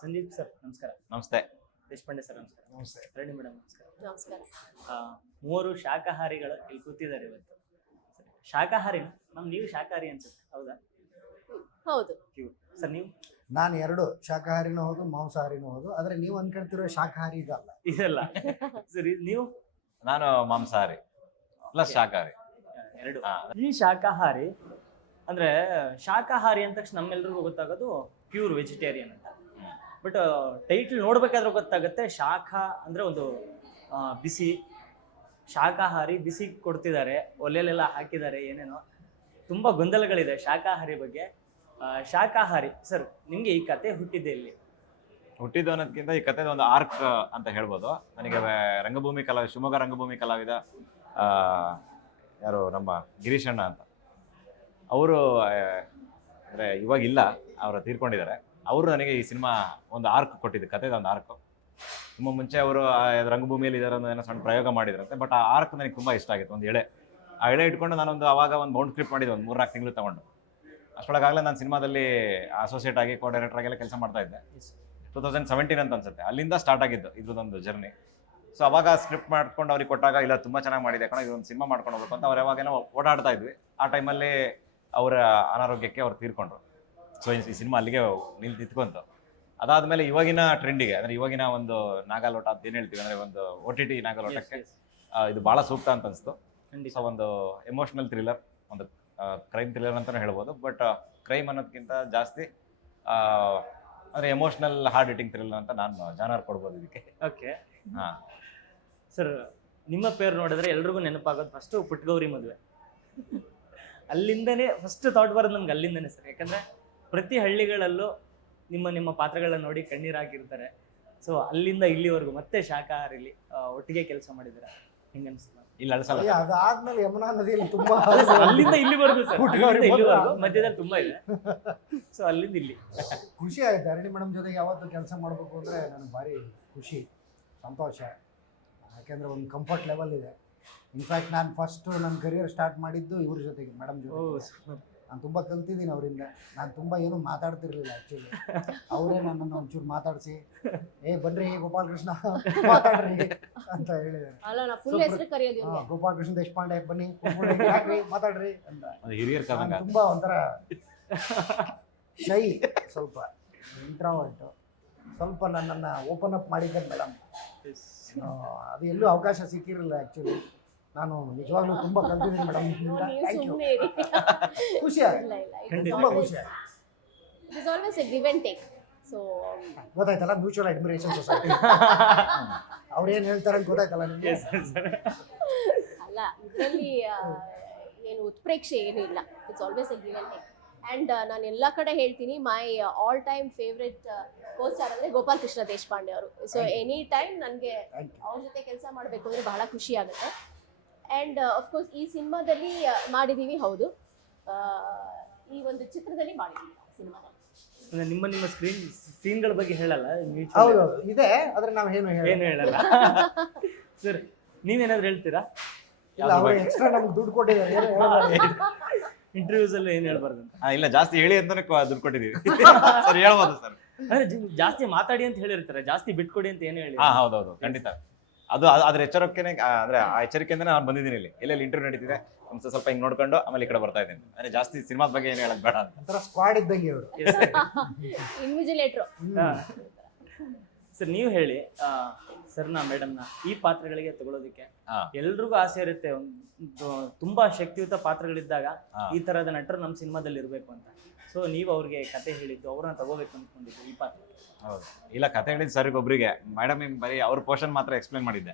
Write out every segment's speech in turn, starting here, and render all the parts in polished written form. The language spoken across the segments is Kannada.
ಸಂದೀಪ್ ಸರ್ ನಮಸ್ಕಾರ. ನಮಸ್ತೆ. ದೇಶಪಾಂಡೆ ಸರ್ ನಮಸ್ಕಾರ. ನಮಸ್ತೆ. ರೆಡ್ಡಿ ಮೇಡಮ್ ನಮಸ್ಕಾರ. ನಮಸ್ಕಾರ. ಮೂವರು ಶಾಕಾಹಾರಿಗಳು ಇಲ್ಲಿ ಕೂತಿದ್ದಾರೆ ಇವತ್ತು. ಶಾಕಾಹಾರಿ ನೀವು ಶಾಕಾಹಾರಿ ಅನ್ಸುತ್ತೆ, ಹೌದಾ? ಹೌದು. ಸರ್ ನೀವು? ನಾನು ಎರಡು ಶಾಕಾಹಾರಿನೂ ಹೌದು ಮಾಂಸಾಹಾರಿನೂ ಹೌದು. ಆದ್ರೆ ನೀವು ಅನ್ಕೊಂತಿರೋ ಶಾಕಾಹಾರಿ ಇದಲ್ಲ. ಇದಲ್ಲ. ಸರಿ, ನೀವು? ನಾನು ಮಾಂಸಾಹಾರಿ ಪ್ಲಸ್ ಶಾಕಾಹಾರಿ ಎರಡು. ಈ ಶಾಕಾಹಾರಿ ಅಂದ್ರೆ ಶಾಕಾಹಾರಿ ಅಂದ ತಕ್ಷಣ ನಮ್ಮೆಲ್ರಿಗೂ ಗೊತ್ತಾಗೋದು ಪ್ಯೂರ್ ವೆಜಿಟೇರಿಯನ್ ಅಂತ. ಬಟ್ ಟೈಟ್ಲ್ ನೋಡ್ಬೇಕಾದ್ರೆ ಗೊತ್ತಾಗುತ್ತೆ ಶಾಖ ಅಂದ್ರೆ ಒಂದು ಬಿಸಿ, ಶಾಕಾಹಾರಿ ಬಿಸಿ ಕೊಡ್ತಿದ್ದಾರೆ, ಒಲೆಲೆಲ್ಲ ಹಾಕಿದ್ದಾರೆ, ಏನೇನೋ ತುಂಬಾ ಗೊಂದಲಗಳಿದೆ ಶಾಕಾಹಾರಿ ಬಗ್ಗೆ. ಶಾಕಾಹಾರಿ ಸರ್, ನಿಮ್ಗೆ ಈ ಕತೆ ಹುಟ್ಟಿದ್ದೆ ಇಲ್ಲಿ? ಹುಟ್ಟಿದ್ದು ಅನ್ನೋದಕ್ಕಿಂತ ಈ ಕಥೆದ ಒಂದು ಆರ್ಕ್ ಅಂತ ಹೇಳ್ಬೋದು. ನನಗೆ ರಂಗಭೂಮಿ ಶಿವಮೊಗ್ಗ ರಂಗಭೂಮಿ ಕಲಾವಿದ ಯಾರು ನಮ್ಮ ಗಿರೀಶ್ ಅಣ್ಣ ಅಂತ, ಅವರು ಅಂದರೆ ಇವಾಗ ಇಲ್ಲ, ಅವರು ತೀರ್ಕೊಂಡಿದ್ದಾರೆ. ಅವರು ನನಗೆ ಈ ಸಿನಿಮಾ ಒಂದು ಆರ್ಕ್ ಕೊಟ್ಟಿದ್ದು, ಕಥೆದ ಒಂದು ಆರ್ಕ್. ತುಂಬ ಮುಂಚೆ ಅವರು ರಂಗಭೂಮಿಯಲ್ಲಿ ಇದರ ಏನೋ ಸಣ್ಣ ಪ್ರಯೋಗ ಮಾಡಿದ್ರಂತೆ. ಬಟ್ ಆ ಆರ್ಕ್ ನನಗೆ ತುಂಬ ಇಷ್ಟ ಆಗಿತ್ತು. ಒಂದು ಎಳೆ, ಆ ಎಳೆ ಇಟ್ಕೊಂಡು ನಾನೊಂದು ಅವಾಗ ಒಂದು ಬೌಂಡ್ ಸ್ಕ್ರಿಪ್ಟ್ ಮಾಡಿದ್ದೆ, ಒಂದು 3-4 ತಿಂಗಳು ತೊಗೊಂಡು. ಅಷ್ಟೊಳಗಾಗಲೇ ನಾನು ಸಿನಿಮಾದಲ್ಲಿ ಅಸೋಸಿಯೇಟ್ ಆಗಿ ಕೋ-ಡೈರೆಕ್ಟರ್ ಆಗೆಲ್ಲ ಕೆಲಸ ಮಾಡ್ತಾ ಇದ್ದೆ. 2017 ಅಂತ ಅನ್ಸುತ್ತೆ, ಅಲ್ಲಿಂದ ಸ್ಟಾರ್ಟ್ ಆಗಿದ್ದು ಇದ್ರದ್ದೊಂದು ಜರ್ನಿ. ಸೊ ಅವಾಗ ಸ್ಕ್ರಿಪ್ಟ್ ಮಾಡ್ಕೊಂಡು ಅವ್ರಿಗೆ ಕೊಟ್ಟಾಗ, ಇಲ್ಲ ತುಂಬ ಚೆನ್ನಾಗಿ ಮಾಡಿದೆ ಕಣ, ಇದೊಂದು ಸಿನಿಮಾ ಮಾಡ್ಕೊಂಡು ಹೋಗ್ಬೇಕು ಅಂತ ಅವ್ರು ಯಾವಾಗೇನೋ ಓಡಾಡ್ತಾ ಇದ್ವಿ. ಆ ಟೈಮಲ್ಲಿ ಅವರ ಅನಾರೋಗ್ಯಕ್ಕೆ ಅವ್ರು ತೀರ್ಕೊಂಡ್ರು. ಸೊ ಈ ಸಿನಿಮಾ ಅಲ್ಲಿಗೆ ನಿಂತ್ಕೊಂತು. ಅದಾದಮೇಲೆ ಇವಾಗಿನ ಟ್ರೆಂಡಿಗೆ, ಅಂದರೆ ಇವಾಗಿನ ಒಂದು ನಾಗಾಲೋಟ ಅಂತ ಏನು ಹೇಳ್ತೀವಿ, ಅಂದರೆ ಒಂದು OTT ನಾಗಾಲೋಟಕ್ಕೆ ಇದು ಭಾಳ ಸೂಕ್ತ ಅಂತ ಅನಿಸ್ತು. ಸೊ ಒಂದು ಎಮೋಷ್ನಲ್ ಥ್ರಿಲ್ಲರ್, ಒಂದು ಕ್ರೈಮ್ ಥ್ರಿಲ್ಲರ್ ಅಂತಲೇ ಹೇಳ್ಬೋದು. ಬಟ್ ಕ್ರೈಮ್ ಅನ್ನೋದಕ್ಕಿಂತ ಜಾಸ್ತಿ ಅಂದರೆ ಎಮೋಷ್ನಲ್ ಹಾರ್ಡ್ ಹಿಟ್ಟಿಂಗ್ ಥ್ರಿಲ್ಲರ್ ಅಂತ ನಾನು ಜಾನರ್ ಕೊಡ್ಬೋದು ಇದಕ್ಕೆ. ಓಕೆ. ಹಾಂ ಸರ್, ನಿಮ್ಮ ಪೇರು ನೋಡಿದ್ರೆ ಎಲ್ರಿಗೂ ನೆನಪಾಗೋದು ಫಸ್ಟು ಪುಟ್ಟಗೌರಿ ಮದುವೆ. ಅಲ್ಲಿಂದನೇ ಫಸ್ಟ್ ಥಾಟ್ ಬರೋದು ನಮ್ಗೆ ಅಲ್ಲಿಂದನೇ ಸರ್. ಯಾಕಂದರೆ ಪ್ರತಿ ಹಳ್ಳಿಗಳಲ್ಲೂ ನಿಮ್ಮ ಪಾತ್ರಗಳನ್ನ ನೋಡಿ ಕಣ್ಣೀರಾಗಿರ್ತಾರೆ. ಸೊ ಅಲ್ಲಿಂದ ಇಲ್ಲಿವರೆಗೂ ಮತ್ತೆ ಶಾಕಾಹಾರಿಲಿ ಒಟ್ಟಿಗೆ ಕೆಲಸ ಮಾಡಿದ್ದಾರೆ, ಹೆಂಗೆ ಅನಿಸ್ತು? ಇಲ್ಲ ಅಳಿಸಲ್ಲ. ಅದಾದ್ಮೇಲೆ ಯಮುನಾ ನದಿಯಲ್ಲಿ ತುಂಬಾ ಅಲ್ಲಿಂದ ಇಲ್ಲಿವರೆಗೂ ಸರ್, ಪುಟ್ಟಗೌರಿ ಇಲ್ಲಿವರೆಗೂ ಮಧ್ಯದಲ್ಲಿ ತುಂಬಾ ಇದೆ. ಸೊ ಅಲ್ಲಿಂದ ಇಲ್ಲಿ ಖುಷಿ ಆಗುತ್ತೆ. ಅರಣಿ ಮೇಡಮ್ ಜೊತೆಗೆ ಯಾವತ್ತೂ ಕೆಲಸ ಮಾಡಬೇಕು ಅಂದರೆ ನನಗೆ ಭಾರಿ ಖುಷಿ, ಸಂತೋಷ. ಯಾಕೆಂದರೆ ಒಂದು ಕಂಫರ್ಟ್ ಲೆವೆಲ್ ಇದೆ. ಇನ್ಫ್ಯಾಕ್ಟ್ ನಾನು ಫಸ್ಟು ನನ್ನ ಕರಿಯರ್ ಸ್ಟಾರ್ಟ್ ಮಾಡಿದ್ದು ಇವ್ರ ಜೊತೆಗೆ, ಮೇಡಮ್ ಜೊತೆ. ನಾನು ತುಂಬ ಕಲ್ತಿದ್ದೀನಿ ಅವರಿಂದ. ನಾನು ತುಂಬ ಏನೂ ಮಾತಾಡ್ತಿರ್ಲಿಲ್ಲ ಆ್ಯಕ್ಚುಲಿ. ಅವರೇ ನನ್ನನ್ನು ಒಂಚೂರು ಮಾತಾಡಿಸಿ, ಬನ್ರಿ ಗೋಪಾಲಕೃಷ್ಣ ಮಾತಾಡ್ರಿ ಅಂತ ಹೇಳಿದ್ದಾರೆ. ಅಲ್ಲ, ನಾ ಫುಲ್ ಹೆಸರು ಕರೆಯೋದು ಇವ್ರಿಗೆ. ಗೋಪಾಲಕೃಷ್ಣ ದೇಶಪಾಂಡೆ, ಬನ್ನಿ ಯಾಕ್ರಿ ಮಾತಾಡ್ರಿ ಅಂತ. ಹಿರಿಯರ್ ನಾನು ತುಂಬ ಒಂಥರ ಶೈ, ಸ್ವಲ್ಪ ಇಂಟ್ರಾವರ್ಟು. ಸ್ವಲ್ಪ ನನ್ನನ್ನು ಓಪನ್ ಅಪ್ ಮಾಡಿದ್ದೆ ಮೇಡಮ್. ಅದು ಎಲ್ಲೂ ಅವಕಾಶ ಸಿಕ್ಕಿರಲಿಲ್ಲ ಆ್ಯಕ್ಚುಲಿ. ನಾನು ನಿಜವಾಗ್ಲೂ ತುಂಬ ಕಲ್ತಿದ್ದೀನಿ ಮೇಡಮ್. ನೀವು ಥ್ಯಾಂಕ್ ಯು. ಸುಮ್ಮನೆ ಇರಿ. ಖುಷಿ ಆಗುತ್ತೆ, ಇಲ್ಲ, ಇಲ್ಲ, ತುಂಬ ಖುಷಿ ಆಗುತ್ತೆ. it is always a give and take. So ಗೊತ್ತಾಯ್ತಲ್ಲ, ಮ್ಯೂಚುವಲ್ ಅಡ್ಮಿರೇಷನ್ ಸೊಸೈಟಿ. ಅವ್ರೇನು ಹೇಳ್ತಾರೆ ಅಂತ ಗೊತ್ತಾಯ್ತಲ್ಲ ನಿಮಗೆ? ಅಲ್ಲ, ಇದರಲ್ಲಿ ಏನು ಉತ್ಪ್ರೇಕ್ಷೆ ಏನೂ ಇಲ್ಲ. It's always A give and take. And ನಾನು ಎಲ್ಲ ಕಡೆ ಹೇಳ್ತೀನಿ, my all time favourite co-star ಅಂದರೆ ಗೋಪಾಲ್ ಕೃಷ್ಣ ದೇಶಪಾಂಡೆ ಅವರು. ಸೊ ಎನಿ ಟೈಮ್ ನನಗೆ ಅವ್ರ ಜೊತೆ ಕೆಲಸ ಮಾಡಬೇಕು ಅಂದರೆ ಬಹಳ ಖುಷಿ ಆಗುತ್ತೆ. ಆ್ಯಂಡ್ ಅಫ್ಕೋರ್ಸ್ ಈ ಸಿನಿಮಾದಲ್ಲಿ ಮಾಡಿದ್ದೀವಿ, ಹೌದು. ಈ ಒಂದು ಚಿತ್ರದಲ್ಲಿ ಮಾಡಿದ್ದೀವಿ ಸಿನಿಮಾದಲ್ಲಿ. ನಿಮ್ಮ ಸ್ಕ್ರೀನ್ ಸೀನ್ಗಳ ಬಗ್ಗೆ ಹೇಳಲ್ಲ? ಹೌದು ಇದೆ, ಆದ್ರೆ ನಾವು ಏನು ಹೇಳಲ್ಲ. ಸರ್, ನೀವೇನಾದ್ರು ಹೇಳ್ತೀರಾ? ಇಲ್ಲ, ಅವ್ರು ಎಕ್ಸ್ಟ್ರಾ ನಮ್ಗೆ ದುಡ್ಡು ಕೊಟ್ಟಿದ್ದಾರೆ. ಇಂಟರ್ವ್ಯೂಸ್ ಅಲ್ಲಿ ಏನ್ ಹೇಳ್ಬಾರ್ದು ಅಂತ? ಇಲ್ಲ, ಜಾಸ್ತಿ ಹೇಳಿ ಅಂತಾನೆ ದುಡ್ಡು ಕೊಟ್ಟಿದ್ದೀವಿ. ಸರ್ ಹೇಳ್ಬೋದು ಸರ್. ಅಂದ್ರೆ ಜಾಸ್ತಿ ಮಾತಾಡಿ ಅಂತ ಹೇಳಿರ್ತಾರೆ, ಜಾಸ್ತಿ ಬಿಟ್ಕೊಡಿ ಅಂತ ಏನು ಹೇಳಿ? ಹೌದೌದು, ಖಂಡಿತ. ಅದು ಅದ್ರ ಎಚ್ಚರಿಕೆನೆ, ಅಂದ್ರೆ ಆ ಎಚ್ಚರಿಕೆಯಿಂದನೇ ನಾನು ಬಂದಿದ್ದೀನಿ ಇಲ್ಲಿ. ಎಲ್ಲೆಲ್ಲಿ ಇಂಟರ್ವ್ಯೂ ನಡೀತಿದೆ ಒಂದು ಸ್ವಲ್ಪ ಹಿಂಗೆ ನೋಡ್ಕೊಂಡು ಆಮೇಲೆ ಈ ಕಡೆ ಬರ್ತಾ ಇದ್ದೀನಿ. ಅಂದ್ರೆ ಜಾಸ್ತಿ ಸಿನಿಮಾದ ಬಗ್ಗೆ ಏನು ಹೇಳಕ್ ಬೇಡ ಅಂತ. ಒಂಥರ ಸ್ಕ್ವಾಡ್ ಇದ್ದಂಗೆ ಅವರು, ಇನ್ವಿಜಿಲೇಟ್ರು. ಸರ್, ನೀವು ಹೇಳಿ ಸರ್ನ ಮೇಡಮ್ನ ಈ ಪಾತ್ರಗಳಿಗೆ ತಗೊಳ್ಳೋದಕ್ಕೆ ಎಲ್ರಿಗೂ ಆಸೆ ಇರುತ್ತೆ. ಒಂದು ತುಂಬಾ ಶಕ್ತಿಯುತ ಪಾತ್ರಗಳಿದ್ದಾಗ ಈ ತರದ ನಟರು ನಮ್ಮ ಸಿನಿಮಾದಲ್ಲಿ ಇರಬೇಕು ಅಂತ. ಸೊ ನೀವು ಅವ್ರಿಗೆ ಕತೆ ಹೇಳಿದ್ದು, ಅವ್ರನ್ನ ತಗೋಬೇಕು ಅಂದ್ಕೊಂಡಿದ್ದು ಈ ಪಾತ್ರ? ಹೌದು. ಇಲ್ಲ, ಕತೆ ಹೇಳಿದ್ದು ಸರ್ ಒಬ್ರಿಗೆ, ಮೇಡಮ್ ಬರೀ ಅವ್ರ ಪೋರ್ಷನ್ ಮಾತ್ರ ಎಕ್ಸ್ಪ್ಲೇನ್ ಮಾಡಿದ್ದೆ.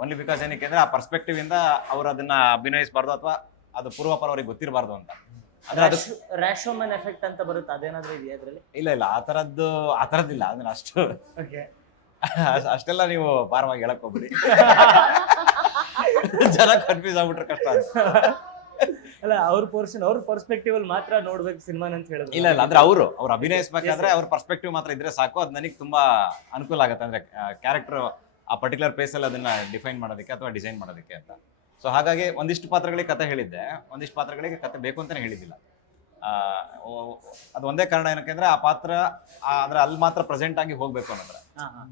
ಓನ್ಲಿ ಬಿಕಾಸ್ ಏನಕ್ಕೆ ಅಂದ್ರೆ ಆ ಪರ್ಸ್ಪೆಕ್ಟಿವ್ ಇಂದ ಅವ್ರು ಅದನ್ನ ಅಭಿನಯಿಸಬಾರ್ದು ಅಥವಾ ಅದು ಪೂರ್ವಾಪರ ಅವ್ರಿಗೆ ಗೊತ್ತಿರಬಾರ್ದು ಅಂತ. ರ್ಯಾಶೋಮನ್ ಎಫೆಕ್ಟ್ ಅಂತ ಬರುತ್ತೆ, ಅದೇನಾದ್ರೂ ಇದೆಯಾ ಅದ್ರಲ್ಲಿ? ಇಲ್ಲ, ಆ ಥರದ್ದಿಲ್ಲ. ಅಂದ್ರೆ ಅಷ್ಟೆಲ್ಲ ನೀವು ಭಾರವಾಗಿ ಹೇಳಕ್ ಹೋಗ್ಬಿಡಿ. ಜನ ಕನ್ಫ್ಯೂಸ್ ಆಗ್ಬಿಟ್ರೆ ಕಷ್ಟ ಅಂತ. ಅಲ್ಲ, ಅವ್ರ ಪೋರ್ಷನ್ ಅವ್ರ ಪರ್ಸ್ಪೆಕ್ಟಿವ್ ಅಲ್ಲಿ ಮಾತ್ರ ನೋಡ್ಬೇಕು ಸಿನಿಮಾ ಅಂತ ಹೇಳಿದ್ರು. ಇಲ್ಲ, ಅಂದ್ರೆ ಅವ್ರು ಅಭಿನಯಿಸಬೇಕಾದ್ರೆ ಅವ್ರ ಪರ್ಸ್ಪೆಕ್ಟಿವ್ ಮಾತ್ರ ಇದ್ರೆ ಸಾಕು. ಅದು ನನಗೆ ತುಂಬಾ ಅನುಕೂಲ ಆಗುತ್ತೆ. ಅಂದ್ರೆ ಕ್ಯಾರೆಕ್ಟರ್ ಆ ಪರ್ಟಿಕ್ಯುಲರ್ ಪ್ಲೇಸ್ ಅಲ್ಲಿ ಅದನ್ನ ಡಿಫೈನ್ ಮಾಡೋದಕ್ಕೆ ಅಥವಾ ಡಿಸೈನ್ ಮಾಡೋದಕ್ಕೆ ಅಂತ. ಸೊ ಹಾಗಾಗಿ ಒಂದಿಷ್ಟು ಪಾತ್ರಗಳಿಗೆ ಕತೆ ಹೇಳಿದ್ದೆ, ಒಂದಿಷ್ಟು ಪಾತ್ರಗಳಿಗೆ ಕತೆ ಬೇಕು ಅಂತಾನೆ ಹೇಳಿದ್ದಿಲ್ಲ. ಅದು ಒಂದೇ ಕಾರಣ ಏನಕ್ಕೆ ಅಂದ್ರೆ ಆ ಪಾತ್ರ ಅಂದ್ರೆ ಅಲ್ಲಿ ಮಾತ್ರ ಪ್ರೆಸೆಂಟ್ ಆಗಿ ಹೋಗ್ಬೇಕು ಅನ್ನೋದ್ರೆ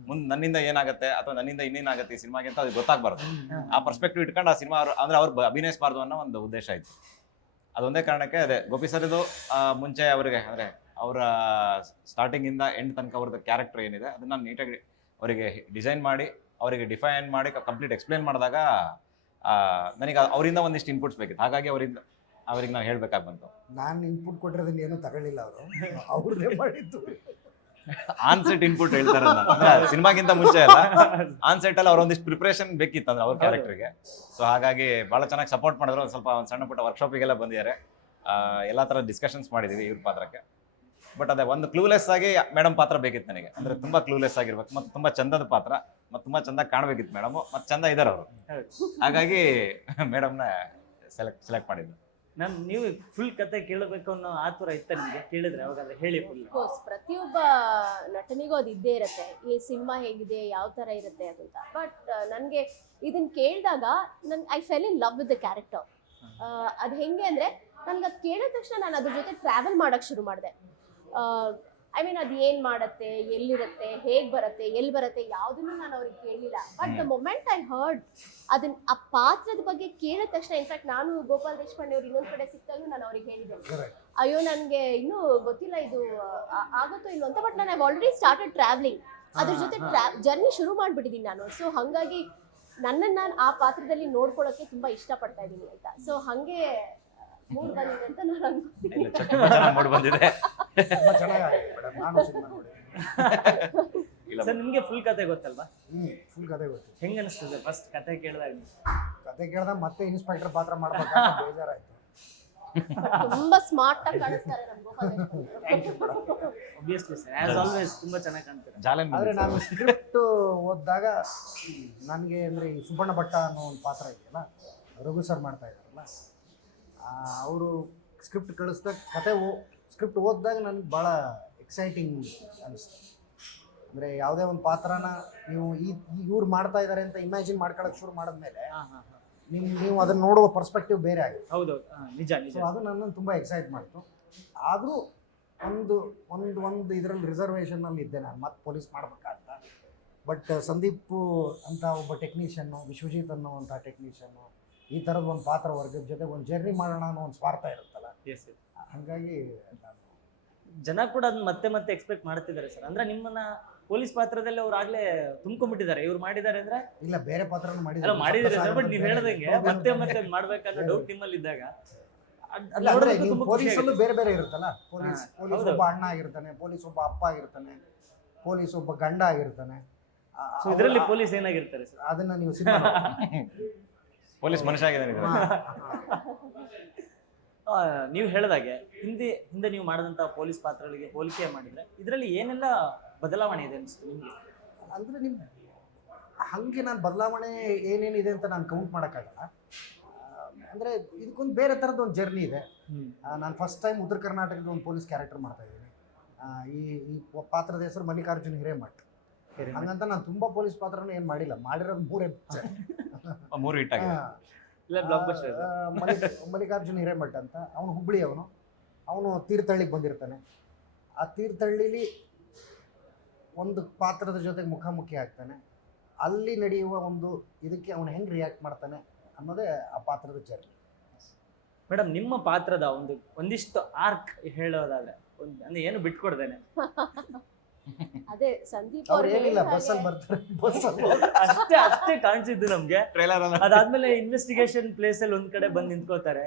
ಮುಂದೆ ನನ್ನಿಂದ ಏನಾಗುತ್ತೆ ಅಥವಾ ನನ್ನಿಂದ ಇನ್ನೇನಾಗುತ್ತೆ ಈ ಸಿನಿಮಾಗೆ ಅಂತ ಅದು ಗೊತ್ತಾಗ್ಬಾರ್ದು. ಆ ಪರ್ಸ್ಪೆಕ್ಟಿವ್ ಇಟ್ಕೊಂಡು ಆ ಸಿನಿಮಾ ಅಂದ್ರೆ ಅವ್ರು ಅಭಿನಯಿಸಬಾರ್ದು ಅನ್ನೋ ಒಂದು ಉದ್ದೇಶ ಇತ್ತು. ಅದೊಂದೇ ಕಾರಣಕ್ಕೆ ಅದೇ ಗೋಪಿ ಸರ್ ಇದು ಮುಂಚೆ ಅವರಿಗೆ ಅಂದ್ರೆ ಅವರ ಸ್ಟಾರ್ಟಿಂಗ್ ಇಂದ ಎಂಡ್ ತನಕ ಅವ್ರದ್ದು ಕ್ಯಾರೆಕ್ಟರ್ ಏನಿದೆ ಅದನ್ನ ನೀಟಾಗಿ ಅವರಿಗೆ ಡಿಸೈನ್ ಮಾಡಿ ಅವರಿಗೆ ಡಿಫೈನ್ ಮಾಡಿ ಕಂಪ್ಲೀಟ್ ಎಕ್ಸ್ಪ್ಲೇನ್ ಮಾಡಿದಾಗ ನನಗೆ ಅವರಿಂದ ಒಂದಿಷ್ಟು ಇನ್ಪುಟ್ಸ್ ಬೇಕಿತ್ತು. ಹಾಗಾಗಿ ಅವ್ರಿಗೆ ನಾನು ಹೇಳ್ಬೇಕಾಗಿ ಬಂತು. ನಾನು ಇನ್ಪುಟ್ ಕೊಟ್ಟಿರೋದನ್ನ ಏನೂ ತಗೊಳ್ಳಿಲ್ಲ ಅವರು, ಅವ್ರದ್ದೇ ಮಾಡಿದ್ದು. ಆನ್ಸೆಟ್ ಇನ್ಪುಟ್ ಹೇಳ್ತಾರೆ ಸಿನಿಮಾಗಿಂತ ಮುಂಚೆ ಅಲ್ಲ, ಆನ್ಸೆಟ್ ಅಲ್ಲಿ ಅವ್ರೊಂದಿಷ್ಟು ಪ್ರಿಪರೇಷನ್ ಬೇಕಿತ್ತು ಅಂದ್ರೆ ಅವ್ರ ಕ್ಯಾರೆಕ್ಟರ್ಗೆ. ಸೊ ಹಾಗಾಗಿ ಬಹಳ ಚೆನ್ನಾಗಿ ಸಪೋರ್ಟ್ ಮಾಡಿದ್ರು. ಒಂದು ಸ್ವಲ್ಪ ಒಂದು ಸಣ್ಣ ಪುಟ್ಟ ವರ್ಕ್ಶಾಪಿಗೆಲ್ಲ ಬಂದಿದ್ದಾರೆ, ಎಲ್ಲಾ ತರ ಡಿಸ್ಕಷನ್ಸ್ ಮಾಡಿದೀವಿ ಇವ್ರ ಪಾತ್ರಕ್ಕೆ. ಬಟ್ ಅದೇ ಒಂದು ಕ್ಲೂಲೆಸ್ ಆಗಿ ಮೇಡಮ್ ಪಾತ್ರ ಬೇಕಿತ್ತು ನನಗೆ. ಅಂದ್ರೆ ತುಂಬಾ ಕ್ಲೂಲೆಸ್ ಆಗಿರ್ಬೇಕು ಮತ್ತೆ ತುಂಬಾ ಚಂದದ ಪಾತ್ರ ಮತ್ತೆ ತುಂಬಾ ಚಂದ ಕಾಣಬೇಕಿತ್ತು ಮೇಡಮ್. ಮತ್ತೆ ಚಂದ ಇದಾರೆ ಅವರು, ಹಾಗಾಗಿ ಮೇಡಮ್ನ ಸೆಲೆಕ್ಟ್ ಮಾಡಿದ್ದು. ನೀವು ಫುಲ್ ಕತೆ ಕೇಳಬೇಕು ಅನ್ನೋ ಆತುರ ಇತ್ತ ನಿಮಗೆ? ಕೇಳಿದ್ರೆ ಅವಾಗಾದ್ರೆ ಹೇಳಿ ಫುಲ್. ಕೋರ್ಸ್ ಪ್ರತಿಯೊಬ್ಬ ನಟನಿಗೂ ಅದು ಇದ್ದೇ ಇರುತ್ತೆ, ಈ ಸಿನಿಮಾ ಹೇಗಿದೆ, ಯಾವ ತರ ಇರುತ್ತೆ ಅದಂತ. ಬಟ್ ನನಗೆ ಇದನ್ನ ಕೇಳಿದಾಗ I fell in love with the character. ಅದು ಹೆಂಗೆ ಅಂದ್ರೆ ನನ್ಗೆ ಅದು ಕೇಳಿದ ತಕ್ಷಣ ನಾನು ಅದ್ರ ಜೊತೆ ಟ್ರಾವೆಲ್ ಮಾಡಕ್ ಶುರು ಮಾಡಿದೆ. ಐ ಮೀನ್ ಅದು ಏನ್ ಮಾಡತ್ತೆ, ಎಲ್ಲಿರುತ್ತೆ, ಹೇಗ್ ಬರುತ್ತೆ, ಎಲ್ಲಿ ಬರುತ್ತೆ, ಯಾವುದನ್ನು ನಾನು ಅವ್ರಿಗೆ ಕೇಳಲಿಲ್ಲ. But the moment I heard ಅದನ್ನ ಆ ಪಾತ್ರದ ಬಗ್ಗೆ ಕೇಳಿದ ತಕ್ಷಣ, ಇನ್ಫ್ಯಾಕ್ಟ್ ನಾನು ಗೋಪಾಲ್ ದೇಶಪಾಂಡೆ ಅವ್ರು ಇನ್ನೊಂದ್ ಕಡೆ ಸಿಕ್ತಾಗೂ ನಾನು ಅವ್ರಿಗೆ ಹೇಳಿದ್ದೇನೆ, ಅಯ್ಯೋ ನನಗೆ ಇನ್ನೂ ಗೊತ್ತಿಲ್ಲ ಇದು ಆಗುತ್ತೋ ಇಲ್ಲೋ ಅಂತ. ಬಟ್ ನಾನು ಐವ್ ಆಲ್ರೆಡಿ ಸ್ಟಾರ್ಟೆಡ್ ಟ್ರಾವೆಲಿಂಗ್, ಅದ್ರ ಜೊತೆ ಜರ್ನಿ ಶುರು ಮಾಡ್ಬಿಟ್ಟಿದ್ದೀನಿ ನಾನು. ಸೊ ಹಾಗಾಗಿ ನನ್ನನ್ನು ನಾನು ಆ ಪಾತ್ರದಲ್ಲಿ ನೋಡ್ಕೊಳ್ಳೋಕೆ ತುಂಬಾ ಇಷ್ಟಪಡ್ತಾ ಇದ್ದೀನಿ ಅಂತ. ಸೊ ಹಂಗೆ ಮೂಡ್ ಬಂದಿದೆ ಅಂತ ನಾನು ಮೂಡ್ ಬಂದಿದೆ. ಸರ್ ನಿಮ್ಗೆ ಫುಲ್ ಕತೆ ಗೊತ್ತಲ್ವಾ? ಫುಲ್ ಕತೆ ಗೊತ್ತು. ಹೆಂಗ ಅನಿಸ್ತದೆ ಫಸ್ಟ್ ಕತೆ ಕೇಳಿದಾಗ? ಕತೆ ಕೇಳ್ದಾಗ ಮತ್ತೆ ಇನ್ಸ್ಪೆಕ್ಟರ್ ಪಾತ್ರ ಮಾಡ್ಬೇಕಾದ್ರೆ ಬೇಜಾರಾಯ್ತು. ತುಂಬಾ ಸ್ಮಾರ್ಟ್ ಆಗಿ ಕಾಣಿಸ್ತಾರೆ ನಮ್ಮ Gopal obviously sir, as always ತುಂಬಾ ಚೆನ್ನಾಗಿ ಕಾಣ್ತಾರೆ. ಆದರೆ ನಾನು ಸ್ಕ್ರಿಪ್ಟ್ ಓದಿದಾಗ ನನಗೆ ಅಂದರೆ ಈ ಸುಬ್ಬಣ್ಣ ಭಟ್ಟ ಅನ್ನೋ ಒಂದು ಪಾತ್ರ ಇದೆಯಲ್ಲ, ರಘು ಸರ್ ಮಾಡ್ತಾ ಇದ್ದಾರಲ್ಲ, ಅವರು ಸ್ಕ್ರಿಪ್ಟ್ ಕಳಿಸ್ದಾಗ ಸ್ಕ್ರಿಪ್ಟ್ ಓದಿದಾಗ ನನಗೆ ಭಾಳ ಎಕ್ಸೈಟಿಂಗ್ ಅನಿಸ್ತು. ಅಂದರೆ ಯಾವುದೇ ಒಂದು ಪಾತ್ರನ ನೀವು ಇವ್ರು ಮಾಡ್ತಾ ಇದ್ದಾರೆ ಅಂತ ಇಮ್ಯಾಜಿನ್ ಮಾಡ್ಕೊಳ್ಳೋಕೆ ಶುರು ಮಾಡಿದ್ಮೇಲೆ ನೀವು ಅದನ್ನು ನೋಡುವ ಪರ್ಸ್ಪೆಕ್ಟಿವ್ ಬೇರೆ ಆಗುತ್ತೆ. ಹೌದು, ನಿಜ ನಿಜ. ಸೊ ಅದು ನನ್ನನ್ನು ತುಂಬ ಎಕ್ಸೈಟ್ ಮಾಡ್ತು. ಆದರೂ ಒಂದು ಇದರಲ್ಲಿ ರಿಸರ್ವೇಷನ್ನಲ್ಲಿ ಇದ್ದೆ ನಾನು, ಮತ್ತೆ ಪೊಲೀಸ್ ಮಾಡ್ಬೇಕಂತ. ಬಟ್ ಸಂದೀಪ್ ಅಂತ ಒಬ್ಬ ಟೆಕ್ನಿಷಿಯನ್ನು, ವಿಶ್ವಜಿತ್ ಅನ್ನೋವಂಥ ಟೆಕ್ನಿಷಿಯನ್ನು, ಈ ಥರದ ಒಂದು ಪಾತ್ರ ವರ್ಗದ ಜೊತೆ ಒಂದು ಜರ್ನಿ ಮಾಡೋಣ ಅನ್ನೋ ಒಂದು ಸ್ವಾರ್ಥ ಇರುತ್ತಲ್ಲ, ಹಾಗಾಗಿ ಜನ ಕೂಡ ಅದನ್ನ ಮತ್ತೆ ಮತ್ತೆ ಎಕ್ಸ್ಪೆಕ್ಟ್ ಮಾಡ್ತಿದ್ದಾರೆ ಸರ್. ಅಂದ್ರೆ ನಿಮ್ಮನ್ನ ಪೊಲೀಸ್ ಪಾತ್ರದಲ್ಲಿ ಅವ್ರು ಆಗ್ಲೇ ತುಂಬ್ಕೊಂಡ್ಬಿಟ್ಟಿದ್ದಾರೆ, ಇವ್ರು ಮಾಡಿದ್ದಾರೆ ಅಂದ್ರೆ. ಇಲ್ಲ, ಬೇರೆ ಪಾತ್ರನೂ ಮಾಡಿದ್ದಾರೆ ಸರ್, ಬಟ್ ನೀವು ಹೇಳ್ದಂಗೆ ಮತ್ತೆ ಮತ್ತೆ ಮಾಡ್ಬೇಕನ್ನೋ ಡೌಟ್ ನಿಮ್ಮಲ್ಲಿ ಇದ್ದಾಗ ಪೊಲೀಸಲ್ಲೂ ಬೇರೆ ಬೇರೆ ಇರುತ್ತಲ್ಲ. ಪೊಲೀಸ್ ಒಬ್ಬ ಅಣ್ಣ ಆಗಿರ್ತಾನೆ, ಪೊಲೀಸ್ ಒಬ್ಬ ಅಪ್ಪ ಆಗಿರ್ತಾನೆ, ಪೊಲೀಸ್ ಒಬ್ಬ ಗಂಡ ಆಗಿರ್ತಾನೆ. ಇದರಲ್ಲಿ ಪೊಲೀಸ್ ಏನಾಗಿರ್ತಾರೆ ಸರ್? ಅದನ್ನ ನೀವು ಸಿನಿಮಾ ಪೊಲೀಸ್ ಮನುಷ್ಯ ಆಗಿದ್ದಾನೆ. ನೀವು ಹೇಳಿದಾಗೆ ಹಿಂದೆ ನೀವು ಮಾಡಿದಂಥ ಪೊಲೀಸ್ ಪಾತ್ರಗಳಿಗೆ ಹೋಲಿಕೆ ಮಾಡಿದ್ರೆ ಇದರಲ್ಲಿ ಏನೆಲ್ಲ ಬದಲಾವಣೆ ಇದೆ ಅನಿಸ್ತು ನಿಮಗೆ? ಅಂದರೆ ನಿಮ್ಗೆ ಹಾಗೆ ನಾನು ಬದಲಾವಣೆ ಏನೇನಿದೆ ಅಂತ ನಾನು ಕೌಂಟ್ ಮಾಡೋಕ್ಕಾಗಲ್ಲ. ಅಂದರೆ ಇದಕ್ಕೊಂದು ಬೇರೆ ಥರದ್ದು ಒಂದು ಜರ್ನಿ ಇದೆ. ನಾನು ಫಸ್ಟ್ ಟೈಮ್ ಉತ್ತರ ಕರ್ನಾಟಕದ ಒಂದು ಪೊಲೀಸ್ ಕ್ಯಾರೆಕ್ಟರ್ ಮಾಡ್ತಾಯಿದ್ದೀನಿ. ಈ ಪಾತ್ರದ ಹೆಸರು ಮಲ್ಲಿಕಾರ್ಜುನ್ ಹಿರೇಮಠ್. ಹಂಗಂತ ನಾನು ತುಂಬ ಪೊಲೀಸ್ ಪಾತ್ರನೂ ಏನು ಮಾಡಿಲ್ಲ, ಮಾಡಿರೋದು 3 ಹಿಟ್ ಆಗಿದೆ. ಮಲ್ಲಿಕಾರ್ಜುನ್ ಹಿರೇಮಠ್ ಅಂತ, ಅವನು ಹುಬ್ಬಳ್ಳಿಯವನು. ಅವನು ತೀರ್ಥಹಳ್ಳಿಗೆ ಬಂದಿರ್ತಾನೆ. ಆ ತೀರ್ಥಹಳ್ಳಿಲಿ ಒಂದು ಪಾತ್ರದ ಜೊತೆಗೆ ಮುಖಾಮುಖಿ ಆಗ್ತಾನೆ. ಅಲ್ಲಿ ನಡೆಯುವ ಒಂದು ಇದಕ್ಕೆ ಅವನು ಹೆಂಗೆ ರಿಯಾಕ್ಟ್ ಮಾಡ್ತಾನೆ ಅನ್ನೋದೇ ಆ ಪಾತ್ರದ ಜರ್ನಿ. ಮೇಡಮ್, ನಿಮ್ಮ ಪಾತ್ರದ ಒಂದಿಷ್ಟು ಆರ್ಕ್ ಹೇಳೋದಾದ್ರೆ ಅಂದ್ರೆ ಏನು ಬಿಟ್ಕೊಡ್ದೇನೆ? ಅದೇ ಸಂದೀಪ್ ಅವ್ರು ಏನಿಲ್ಲ, ಬಸ್ಸಲ್ಲಿ ಬರ್ತಾರೆ, ಅಷ್ಟೇ ಕಾಣಿಸಿದ್ದು ನಮ್ಗೆ ಟ್ರೈಲರ್. ಅದಾದ್ಮೇಲೆ ಇನ್ವೆಸ್ಟಿಗೇಷನ್ ಪ್ಲೇಸ್ ಅಲ್ಲಿ ಒಂದ್ ಕಡೆ ಬಂದು ನಿಂತ್ಕೋತಾರೆ.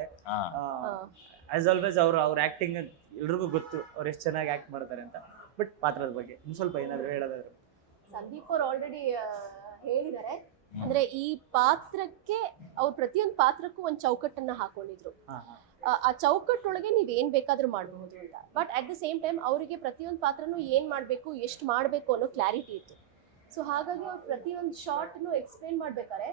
ಆಸ್ ಆಲ್ವೇಸ್ ಅವ್ರ ಆಕ್ಟಿಂಗ್ ಎಲ್ರಿಗೂ ಗೊತ್ತು, ಅವ್ರು ಎಷ್ಟು ಚೆನ್ನಾಗಿ ಆಕ್ಟ್ ಮಾಡ್ತಾರೆ ಅಂತ. ಬಟ್ ಪಾತ್ರದ ಬಗ್ಗೆ ಸ್ವಲ್ಪ ಏನಾದ್ರು ಹೇಳೋದಾದ್ರೆ? ಸಂದೀಪ್ ಅವ್ರು ಆಲ್ರೆಡಿ ಹೇಳಿದ್ದಾರೆ. ಅಂದ್ರೆ ಈ ಪಾತ್ರಕ್ಕೆ ಅವ್ರು ಪ್ರತಿಯೊಂದು ಪಾತ್ರಕ್ಕೂ ಒಂದು ಚೌಕಟ್ಟನ್ನ ಹಾಕೊಂಡಿದ್ರು. ಆ ಚೌಕಟ್ಟೊಳಗೆ ನೀವ್ ಏನ್ ಬೇಕಾದ್ರೂ ಮಾಡಬಹುದು ಅಂತ. But at the same time ಅವರಿಗೆ ಪ್ರತಿಯೊಂದು ಪಾತ್ರನೂ ಏನ್ ಮಾಡ್ಬೇಕು, ಎಷ್ಟು ಮಾಡ್ಬೇಕು ಅನ್ನೋ ಕ್ಲಾರಿಟಿ ಇತ್ತು. ಸೊ ಹಾಗಾಗಿ ಅವ್ರು ಪ್ರತಿಯೊಂದು ಶಾರ್ಟ್ನು ಎಕ್ಸ್ಪ್ಲೇನ್ ಮಾಡ್ಬೇಕಾದ್ರೆ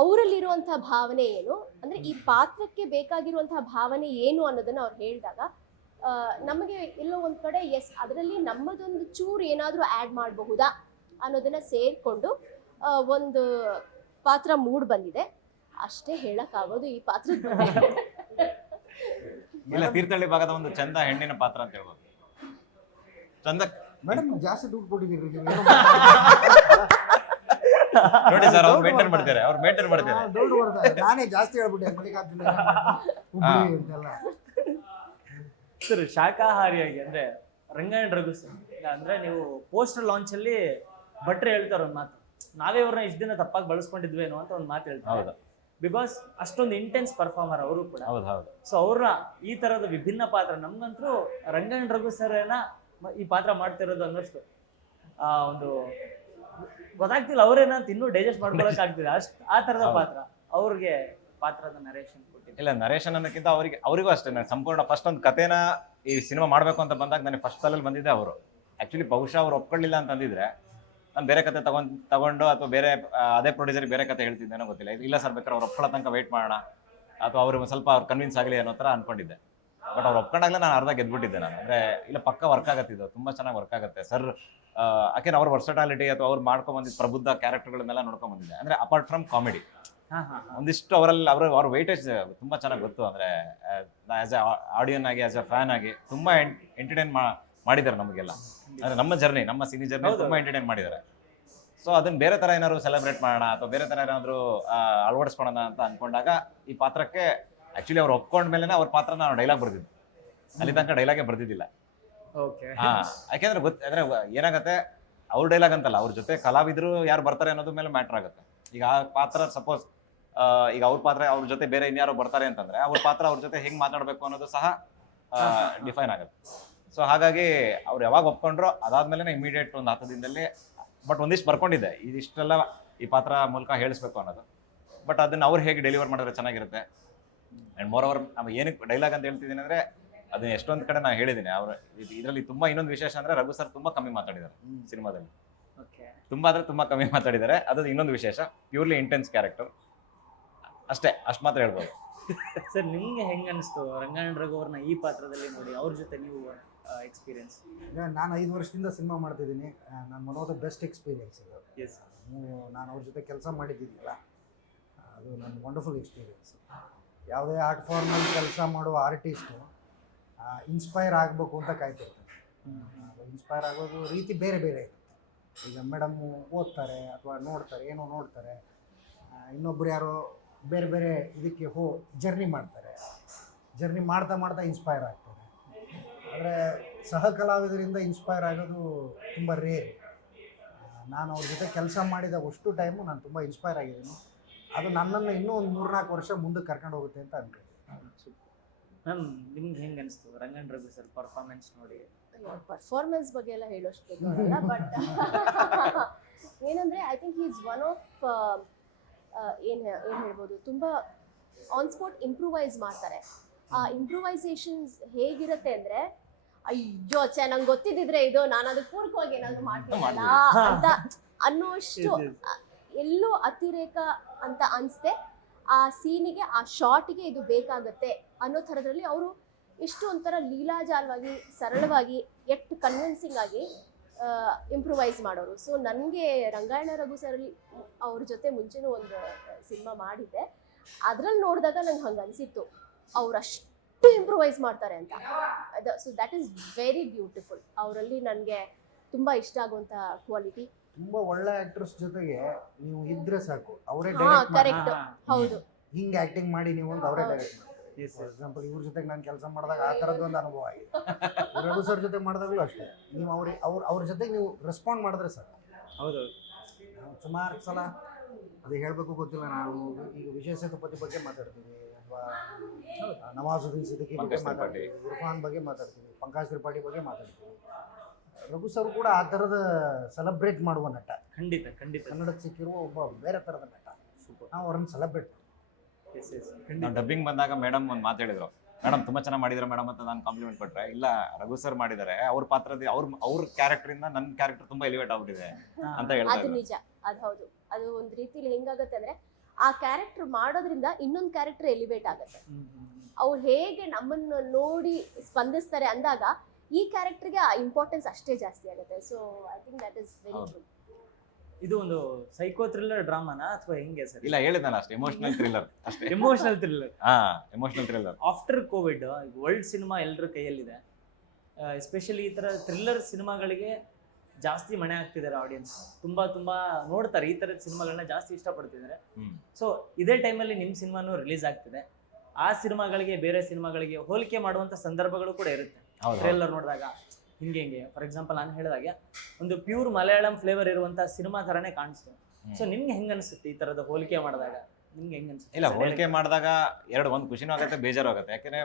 ಅವರಲ್ಲಿರುವಂತಹ ಭಾವನೆ ಏನು, ಅಂದ್ರೆ ಈ ಪಾತ್ರಕ್ಕೆ ಬೇಕಾಗಿರುವಂತಹ ಭಾವನೆ ಏನು ಅನ್ನೋದನ್ನ ಅವ್ರು ಹೇಳಿದಾಗ ನಮಗೆ ಎಲ್ಲೋ ಒಂದ್ ಕಡೆ ಎಸ್ ಅದರಲ್ಲಿ ನಮ್ಮದೊಂದು ಚೂರು ಏನಾದ್ರೂ ಆ್ಯಡ್ ಮಾಡಬಹುದಾ ಅನ್ನೋದನ್ನ ಸೇರ್ಕೊಂಡು ಒಂದು ಪಾತ್ರ ಮೂಡ್ ಬಂದಿದೆ. ಅಷ್ಟೇ ಹೇಳಕ್ಕಾಗೋದು ಈ ಪಾತ್ರದ ಬಗ್ಗೆ. ಇಲ್ಲ ತೀರ್ಥಹಳ್ಳಿ ಭಾಗದ ಒಂದು ಚಂದ ಹೆಣ್ಣಿನ ಪಾತ್ರ ಅಂತ ಹೇಳ್ಬೋದು. ಚಂದ ಮೇಡಮ್ ಜಾಸ್ತಿ ದುಡ್ಡು ಕೊಟ್ಟಿದ್ದೀರಿ ನೀವು ಏನೋ ನೋಡಿ ಸರ್, ಅವ್ರು ಮೇಂಟೈನ್ ಮಾಡ್ತಾರೆ, ಅವ್ರು ಮೇಂಟೈನ್ ಮಾಡ್ತಾರೆ. ದುಡ್ಡು ಬರ್ತಾರೆ. ನಾನೇ ಜಾಸ್ತಿ ಹೇಳ್ಬಿಟ್ಟೆ ಮಲ್ಲಿಕಾರ್ಜುನ ಹುಬ್ಳಿ ಅಂತೆಲ್ಲ. ಸರ್ ಶಾಕಾಹಾರಿಯಾಗಿ ಅಂದ್ರೆ ರಂಗಾಯಣ ರಘು ಸರ್ ಅಂದ್ರೆ ನೀವು ಪೋಸ್ಟರ್ ಲಾಂಚ್ ಅಲ್ಲಿ ಭಟ್ರೆ ಹೇಳ್ತಾರೆ ಒಂದು ಮಾತು, ನಾವೇ ಅವ್ರನ್ನ ಇಷ್ಟ ದಿನ ತಪ್ಪಾಗಿ ಬಳಸ್ಕೊಂಡಿದ್ವೇನೋ ಅಂತ ಒಂದು ಮಾತು ಹೇಳ್ತಾರೆ. ಹೌದು ಬಿಕಾಸ್ ಅಷ್ಟೊಂದು ಇಂಟೆನ್ಸ್ ಪರ್ಫಾರ್ಮರ್ ಅವರು ಕೂಡ. ಹೌದು ಹೌದು. ಸೊ ಅವ್ರ ಈ ತರದ ವಿಭಿನ್ನ ಪಾತ್ರ ನಮ್ಗಂತೂ ರಂಗಾಯಣ ರಘು ಸರ್ ಈ ಪಾತ್ರ ಮಾಡ್ತಿರೋದು ಅನ್ನೋಷ್ಟು ಒಂದು ಗೊತ್ತಾಗ್ತಿಲ್ಲ ಅವ್ರೇನಂತ ಇನ್ನೂ ಡೈಜೆಸ್ಟ್ ಮಾಡ್ಕೊಳಕ್ ಆಗ್ತಿದೆ ಅಷ್ಟ್ ಆ ತರದ ಪಾತ್ರ ಅವ್ರಿಗೆ ಪಾತ್ರದ ನರೇಶನ್ ಕೊಟ್ಟಿದ್ದೆ. ಇಲ್ಲ ನರೇಶನ್ ಅನ್ನೋಕ್ಕಿಂತ ಅವರಿಗೂ ಅಷ್ಟೇ. ನಾನು ಸಂಪೂರ್ಣ ಫಸ್ಟ್ ಒಂದು ಕಥೆನ ಈ ಸಿನಿಮಾ ಮಾಡಬೇಕು ಅಂತ ಬಂದಾಗ ನನಗೆ ಫಸ್ಟ್ ತಲೆಯಲ್ಲಿ ಬಂದಿದ್ದೆ ಅವರು. ಆ್ಯಕ್ಚುಲಿ ಬಹುಶಃ ಅವ್ರು ಒಪ್ಕೊಳ್ಳಿಲ್ಲ ಅಂತಂದಿದ್ರೆ ನಾನು ಬೇರೆ ಕತೆ ತಗೊಂಡು ಅಥವಾ ಬೇರೆ ಅದೇ ಪ್ರೊಡ್ಯೂಸರ್ ಬೇರೆ ಕತೆ ಹೇಳ್ತಿದ್ದೇನೋ ಗೊತ್ತಿಲ್ಲ. ಇಲ್ಲ ಸರ್ ಬೇಕಾದ್ರೆ ಅವ್ರು ಒಪ್ಕೊಳ್ಳೋ ತನಕ ವೆಯ್ಟ್ ಮಾಡೋಣ ಅಥವಾ ಅವ್ರಿಗೆ ಸ್ವಲ್ಪ ಅವ್ರು ಕನ್ವಿನ್ಸ್ ಆಗಲಿ ಅನ್ನೋ ಥರ ಅನ್ಕೊಂಡಿದ್ದೆ. ಬಟ್ ಅವ್ರು ಒಪ್ಕೊಂಡಾಗಲೇ ನಾನು ಅರ್ಧ ಗೆದ್ಬಿಟ್ಟಿದ್ದೆ ನಾನು. ಅಂದರೆ ಇಲ್ಲ ಪಕ್ಕ ವರ್ಕ್ ಆಗತ್ತಿದ್ದು, ತುಂಬ ಚೆನ್ನಾಗಿ ವರ್ಕ್ ಆಗುತ್ತೆ ಸರ್. ಯಾಕೆಂದ್ರೆ ಅವ್ರ ವರ್ಸಟಾಲಿಟಿ ಅಥವಾ ಅವ್ರು ಮಾಡ್ಕೊಂಬಂದಿದ್ದು ಪ್ರಬುದ್ಧ ಕ್ಯಾರೆಕ್ಟರ್ಗಳನ್ನೆಲ್ಲ ನೋಡ್ಕೊಂಬಂದಿದ್ದೆ. ಅಂದರೆ ಅಪಾರ್ಟ್ ಫ್ರಮ್ ಕಾಮಿಡಿ ಒಂದಿಷ್ಟು ಅವರಲ್ಲಿ ಅವ್ರ ವೆಯ್ಟೇಜ್ ತುಂಬ ಚೆನ್ನಾಗಿ ಗೊತ್ತು. ಅಂದರೆ ಆ್ಯಸ್ ಎ ಆಡಿಯನ್ ಆಗಿ ಆ್ಯಸ್ ಎ ಫ್ಯಾನ್ ಆಗಿ ತುಂಬ ಎಂಟರ್ಟೈನ್ ಮಾಡಿದ್ದಾರೆ ನಮಗೆಲ್ಲ. ಅಂದರೆ ನಮ್ಮ ಜರ್ನಿ, ನಮ್ಮ ಸಿನಿ ಜರ್ನಿ ತುಂಬ ಎಂಟರ್ಟೈನ್ ಮಾಡಿದ್ದಾರೆ. ಸೊ ಅದನ್ನ ಬೇರೆ ಥರ ಏನಾದ್ರು ಸೆಲೆಬ್ರೇಟ್ ಮಾಡೋಣ ಅಥವಾ ಬೇರೆ ಥರ ಏನಾದರೂ ಅಳವಡಿಸ್ಕೊಳ್ಳೋಣ ಅಂತ ಅಂದ್ಕೊಂಡಾಗ ಈ ಪಾತ್ರಕ್ಕೆ ಆ್ಯಕ್ಚುಲಿ ಅವ್ರು ಒಪ್ಕೊಂಡ ಮೇಲೆ ಅವ್ರ ಪಾತ್ರ ನಾವು ಡೈಲಾಗ್ ಬರ್ದಿದ್ದು. ಅಲ್ಲಿ ತನಕ ಡೈಲಾಗೇ ಬರ್ದಿದ್ದಿಲ್ಲ. ಯಾಕೆಂದ್ರೆ ಅಂದ್ರೆ ಏನಾಗತ್ತೆ, ಅವ್ರ ಡೈಲಾಗ್ ಅಂತಲ್ಲ, ಅವ್ರ ಜೊತೆ ಕಲಾವಿದರು ಯಾರು ಬರ್ತಾರೆ ಅನ್ನೋದ್ರ ಮೇಲೆ ಮ್ಯಾಟ್ರ್ ಆಗುತ್ತೆ. ಈಗ ಆ ಪಾತ್ರ ಸಪೋಸ್ ಈಗ ಅವ್ರ ಪಾತ್ರ ಅವ್ರ ಜೊತೆ ಬೇರೆ ಇನ್ಯಾರೋ ಬರ್ತಾರೆ ಅಂತಂದ್ರೆ ಅವ್ರ ಪಾತ್ರ ಅವ್ರ ಜೊತೆ ಹೆಂಗ್ ಮಾತಾಡ್ಬೇಕು ಅನ್ನೋದು ಸಹ ಡಿಫೈನ್ ಆಗುತ್ತೆ. ಸೊ ಹಾಗಾಗಿ ಅವ್ರು ಯಾವಾಗ ಒಪ್ಕೊಂಡ್ರೋ ಅದಾದ್ಮೇಲೆ ಇಮಿಡಿಯೇಟ್ ಒಂದು 10 ದಿನದಲ್ಲಿ ಬಟ್ ಒಂದಿಷ್ಟು ಬರ್ಕೊಂಡಿದ್ದೆ ಇದಿಷ್ಟೆಲ್ಲ ಈ ಪಾತ್ರ ಮೂಲಕ ಹೇಳಿಸ್ಬೇಕು ಅನ್ನೋದು. ಬಟ್ ಅದನ್ನ ಅವ್ರು ಹೇಗೆ ಡೆಲಿವರ್ ಮಾಡಿದ್ರೆ ಚೆನ್ನಾಗಿರುತ್ತೆ. ಆ್ಯಂಡ್ ಮೋರ್ ಓವರ್ ನಾವು ಏನಕ್ಕೆ ಡೈಲಾಗ್ ಅಂತ ಹೇಳ್ತಿದ್ದೀನಿ ಅಂದರೆ ಅದನ್ನ ಎಷ್ಟೊಂದು ಕಡೆ ನಾನು ಹೇಳಿದ್ದೀನಿ. ಅವ್ರು ಇದರಲ್ಲಿ ತುಂಬ ಇನ್ನೊಂದು ವಿಶೇಷ ಅಂದರೆ ರಘು ಸರ್ ತುಂಬ ಕಮ್ಮಿ ಮಾತಾಡಿದ್ದಾರೆ ಸಿನಿಮಾದಲ್ಲಿ. ತುಂಬ ಅಂದರೆ ತುಂಬ ಕಮ್ಮಿ ಮಾತಾಡಿದ್ದಾರೆ. ಅದು ಇನ್ನೊಂದು ವಿಶೇಷ. ಪ್ಯೂರ್ಲಿ ಇಂಟೆನ್ಸ್ ಕ್ಯಾರೆಕ್ಟರ್ ಅಷ್ಟೇ, ಅಷ್ಟು ಮಾತ್ರ ಹೇಳ್ಬೋದು. ಸರ್ ನಿಮ್ಗೆ ಹೆಂಗ ಅನಿಸ್ತು ರಂಗಾಯಣ ರಘು ಅವ್ರನ್ನ ಈ ಪಾತ್ರದಲ್ಲಿ ನೋಡಿ, ಅವ್ರ ಜೊತೆ ನೀವು ಎಕ್ಸ್ಪೀರಿಯನ್ಸ್? ನಾನು 5 ವರ್ಷದಿಂದ ಸಿನಿಮಾ ಮಾಡ್ತಿದ್ದೀನಿ. ನಾನು one of the best experience ಇದು. ನಾನು ಅವ್ರ ಜೊತೆ ಕೆಲಸ ಮಾಡಿದ್ದಿಲ್ಲ, ಅದು ನನ್ನ ವಂಡರ್ಫುಲ್ ಎಕ್ಸ್ಪೀರಿಯನ್ಸ್. ಯಾವುದೇ ಆರ್ಟ್ ಫಾರ್ಮಲ್ಲಿ ಕೆಲಸ ಮಾಡುವ ಆರ್ಟಿಸ್ಟು ಇನ್ಸ್ಪೈರ್ ಆಗಬೇಕು ಅಂತ ಕಾಯ್ತಿರ್ತಾರೆ. ಇನ್ಸ್ಪೈರ್ ಆಗೋದು ರೀತಿ ಬೇರೆ ಬೇರೆ ಇರುತ್ತೆ. ಈಗ ಮೇಡಮ್ಮು ಓದ್ತಾರೆ ಅಥವಾ ನೋಡ್ತಾರೆ, ಏನೋ ನೋಡ್ತಾರೆ, ಇನ್ನೊಬ್ರು ಯಾರೋ ಬೇರೆ ಬೇರೆ ಇದಕ್ಕೆ ಜರ್ನಿ ಮಾಡ್ತಾರೆ. ಜರ್ನಿ ಮಾಡ್ತಾ ಮಾಡ್ತಾ ಇನ್ಸ್ಪೈರ್ ಆಗ್ತಾರೆ. ಆದರೆ ಸಹ ಕಲಾವಿದರಿಂದ ಇನ್ಸ್ಪೈರ್ ಆಗೋದು ತುಂಬ ರೇರ್. ನಾನು ಅವ್ರ ಜೊತೆ ಕೆಲಸ ಮಾಡಿದ ಅಷ್ಟು ಟೈಮು ನಾನು ತುಂಬ ಇನ್ಸ್ಪೈರ್ ಆಗಿದ್ದೀನಿ. ಅದು ನನ್ನನ್ನು ಇನ್ನೂ ಒಂದು 3-4 ವರ್ಷ ಮುಂದೆ ಕರ್ಕೊಂಡು ಹೋಗುತ್ತೆ ಅಂತ ಅನ್ಕೊಂಡಿದ್ದೀನಿ. ಮ್ಯಾಮ್ ನಿಮ್ಗೆ ಹೆಂಗೆ ಅನಿಸ್ತು ರಂಗಾಯಣ ರಘು ಸರ್ ಪರ್ಫಾರ್ಮೆನ್ಸ್ ನೋಡಿ? ಪರ್ಫಾರ್ಮೆನ್ಸ್ ಬಗ್ಗೆ ಎಲ್ಲ ಹೇಳೋಷ್ಟು ಬೇಕಲ್ಲ, ಬಟ್ ಏನಂದರೆ I think is one of ಏನು ಹೇಳ್ಬೋದು, ತುಂಬ ಆನ್ ಸ್ಪಾಟ್ ಇಂಪ್ರೂವೈಸ್ ಮಾಡ್ತಾರೆ. ಆ ಇಂಪ್ರೂವೈಸೇಷನ್ಸ್ ಹೇಗಿರುತ್ತೆ ಅಂದರೆ, ಅಯ್ಯೋ ನಂಗೆ ಗೊತ್ತಿದ್ದಿದ್ರೆ ಇದು ನಾನು ಅದು ಪೂರ್ವಕವಾಗಿ ಏನಾದರೂ ಮಾಡ್ತೀನಲ್ಲ ಅಂತ ಅನ್ನೋಷ್ಟು ಎಲ್ಲೂ ಅತಿರೇಕ ಅಂತ ಅನಿಸ್ದೆ. ಆ ಸೀನಿಗೆ, ಆ ಶಾರ್ಟಿಗೆ ಇದು ಬೇಕಾಗತ್ತೆ ಅನ್ನೋ ಥರದ್ರಲ್ಲಿ ಅವರು ಎಷ್ಟು ಒಂಥರ ಲೀಲಾಜಾಲವಾಗಿ, ಸರಳವಾಗಿ, ಎಷ್ಟು ಕನ್ವಿನ್ಸಿಂಗ್ ಆಗಿ ಇಂಪ್ರೂವೈಸ್ ಮಾಡೋರು. ಸೊ ನನಗೆ ರಂಗಾಯಣ ರಘು ಸರಲ್ಲಿ ಅವ್ರ ಜೊತೆ ಮುಂಚೆನೂ ಒಂದು ಸಿನಿಮಾ ಮಾಡಿದ್ದೆ. ಅದ್ರಲ್ಲಿ ನೋಡಿದಾಗ ನಂಗೆ ಹಂಗೆ ಅನಿಸಿತ್ತು ಅವರಷ್ಟು ಇಂಪ್ರೂವೈಸ್ ಮಾಡ್ತಾರೆ ಅಂತ. So that is very beautiful. ಅವರಲ್ಲಿ ನನಗೆ ತುಂಬ ಇಷ್ಟ ಆಗುವಂಥ ಕ್ವಾಲಿಟಿ. ತುಂಬ ಒಳ್ಳೆ ಆಕ್ಟರ್ಸ್ ಜೊತೆಗೆ ನೀವು ಇದ್ರೆ ಸಾಕು, ಅವರೇ ಕರೆಕ್ಟ್. ಹೌದು, ಹಿಂಗೆ ಆ್ಯಕ್ಟಿಂಗ್ ಮಾಡಿ ನೀವು ಅಂತ ಅವರೇ ಡೈರೆಕ್ಟ್ ಮಾಡ್ತಾರೆ. ಫಾರ್ ಎಕ್ಸಾಂಪಲ್ ಇವ್ರ ಜೊತೆಗೆ ನಾನು ಕೆಲಸ ಮಾಡಿದಾಗ ಆ ಥರದ್ದು ಒಂದು ಅನುಭವ ಆಗಿದೆ. ರಘು ಸರ್ ಜೊತೆ ಮಾಡಿದಾಗಲೂ ಅಷ್ಟೇ, ನೀವು ಅವ್ರ ಜೊತೆಗೆ ನೀವು ರೆಸ್ಪಾಂಡ್ ಮಾಡಿದ್ರೆ ಸಾಕು. ಹೌದು, ನಾವು ಸುಮಾರು ಸಲ ಅದು ಹೇಳಬೇಕು ಗೊತ್ತಿಲ್ಲ, ನಾವು ಈಗ ವಿಜಯ್ ಸೇತುಪತಿ ಬಗ್ಗೆ ಮಾತಾಡ್ತೀವಿ, ಅಥವಾ ನವಾಜುದ್ದೀನ್ ಸಿದ್ದಿಕಿ ಬಗ್ಗೆ ಮಾತಾಡ್ತೀವಿ, ಇರ್ಫಾನ್ ಬಗ್ಗೆ ಮಾತಾಡ್ತೀವಿ, ಪಂಕಜ್ ತ್ರಿಪಾಠಿ ಬಗ್ಗೆ ಮಾತಾಡ್ತೀವಿ. ರಘು ಸರ್ ಕೂಡ ಆ ಥರದ ಸೆಲೆಬ್ರೇಟ್ ಮಾಡುವ ನಟ. ಖಂಡಿತ ಖಂಡಿತ. ಕನ್ನಡಕ್ಕೆ ಸಿಕ್ಕಿರುವ ಒಬ್ಬ ಬೇರೆ ಥರದ ನಟ. ನಾವು ಅವ್ರನ್ನ ಸೆಲೆಬ್ರೇಟ್. ನಾವು ಡಬ್ಬಿಂಗ್ ಬಂದಾಗ ಮೇಡಮ್ ಒಂದು ಮಾತು ಹೇಳಿದ್ರು, ಮೇಡಮ್ ತುಂಬ ಚೆನ್ನಾಗಿ ಮಾಡಿದ್ರೆ ಮೇಡಮ್ ಅಂತ ನಾನು ಕಾಂಪ್ಲಿಮೆಂಟ್ ಕೊಟ್ಟರೆ, ಇಲ್ಲ ರಘು ಸರ್ ಮಾಡಿದ್ದಾರೆ, ಅವ್ರ ಪಾತ್ರದ ಅವ್ರ ಕ್ಯಾರೆಕ್ಟರಿಂದ ನನ್ನ ಕ್ಯಾರೆಕ್ಟರ್ ತುಂಬ ಎಲಿವೇಟ್ ಆಗ್ಬಿಟ್ಟಿದೆ ಅಂತ ಹೇಳ್ತಾರೆ. ಅದು ನಿಜ, ಅದು ಹೌದು. ಅದು ಒಂದು ರೀತಿಲಿ ಹೆಂಗಾಗುತ್ತೆ ಅಂದರೆ, ಆ ಕ್ಯಾರೆಕ್ಟರ್ ಮಾಡೋದ್ರಿಂದ ಇನ್ನೊಂದು ಕ್ಯಾರೆಕ್ಟರ್ ಎಲಿವೇಟ್ ಆಗುತ್ತೆ. ಅವ್ರು ಹೇಗೆ ನಮ್ಮನ್ನು ನೋಡಿ ಸ್ಪಂದಿಸ್ತಾರೆ ಅಂದಾಗ ಈ ಕ್ಯಾರೆಕ್ಟರ್ಗೆ ಆ ಇಂಪಾರ್ಟೆನ್ಸ್ ಅಷ್ಟೇ ಜಾಸ್ತಿ ಆಗುತ್ತೆ. So I think that is very true. ಇದು ಒಂದು ಸೈಕೋ ಥ್ರಿಲ್ಲರ್ ಡ್ರಾಮಾನಾ ಅಥವಾ ಹೆಂಗೆ ಸರ್? ಇಲ್ಲ ಹೇಳಿದ್ದಾನೆ ಅಷ್ಟೇ, ಎಮೋಷನಲ್ ಥ್ರಿಲ್ಲರ್ ಅಷ್ಟೇ. Emotional thriller. Emotional thriller. After Covid world cinema ಎಲ್ಲರ ಕೈಯಲ್ಲಿದೆ. ಎಸ್ಪೆಷಲಿ ಈ ಥರ ಥ್ರಿಲ್ಲರ್ ಸಿನಿಮಾಗಳಿಗೆ ಜಾಸ್ತಿ ಮಣೆ ಹಾಕ್ತಿದ್ದಾರೆ ಆಡಿಯನ್ಸ್. ತುಂಬಾ ನೋಡ್ತಾರೆ, ಈ ಥರದ ಸಿನಿಮಾಗಳನ್ನ ಜಾಸ್ತಿ ಇಷ್ಟಪಡ್ತಿದ್ದಾರೆ. ಸೊ ಇದೇ ಟೈಮಲ್ಲಿ ನಿಮ್ಮ ಸಿನಿಮಾನು ರಿಲೀಸ್ ಆಗ್ತಿದೆ. ಆ ಸಿನಿಮಾಗಳಿಗೆ ಬೇರೆ ಸಿನಿಮಾಗಳಿಗೆ ಹೋಲಿಕೆ ಮಾಡುವಂಥ ಸಂದರ್ಭಗಳು ಕೂಡ ಇರುತ್ತೆ. ಟ್ರೇಲರ್ ನೋಡಿದಾಗ ಹಿಂಗೆ ಫಾರ್ ಎಕ್ಸಾಂಪಲ್ ನಾನು ಹೇಳಿದಾಗೆ ಒಂದು ಪ್ಯೂರ್ ಮಲಯಾಳಂ ಫ್ಲೇವರ್ ಇರುವಂಥ ಸಿನಿಮಾ ಥರನೇ ಕಾಣಿಸ್ತು. ಸೊ ನಿಮ್ಗೆ ಹೆಂಗೆ ಅನಿಸುತ್ತೆ ಈ ಥರದ ಹೋಲಿಕೆ ಮಾಡಿದಾಗ? ನಿಮ್ಗೆ ಹೆಂಗೆ ಅನಿಸುತ್ತೆ? ಇಲ್ಲ, ಹೋಲಿಕೆ ಮಾಡಿದಾಗ ಒಂದು ಖುಷಿನೂ ಆಗುತ್ತೆ, ಬೇಜಾರು ಆಗುತ್ತೆ. ಯಾಕೆಂದ್ರೆ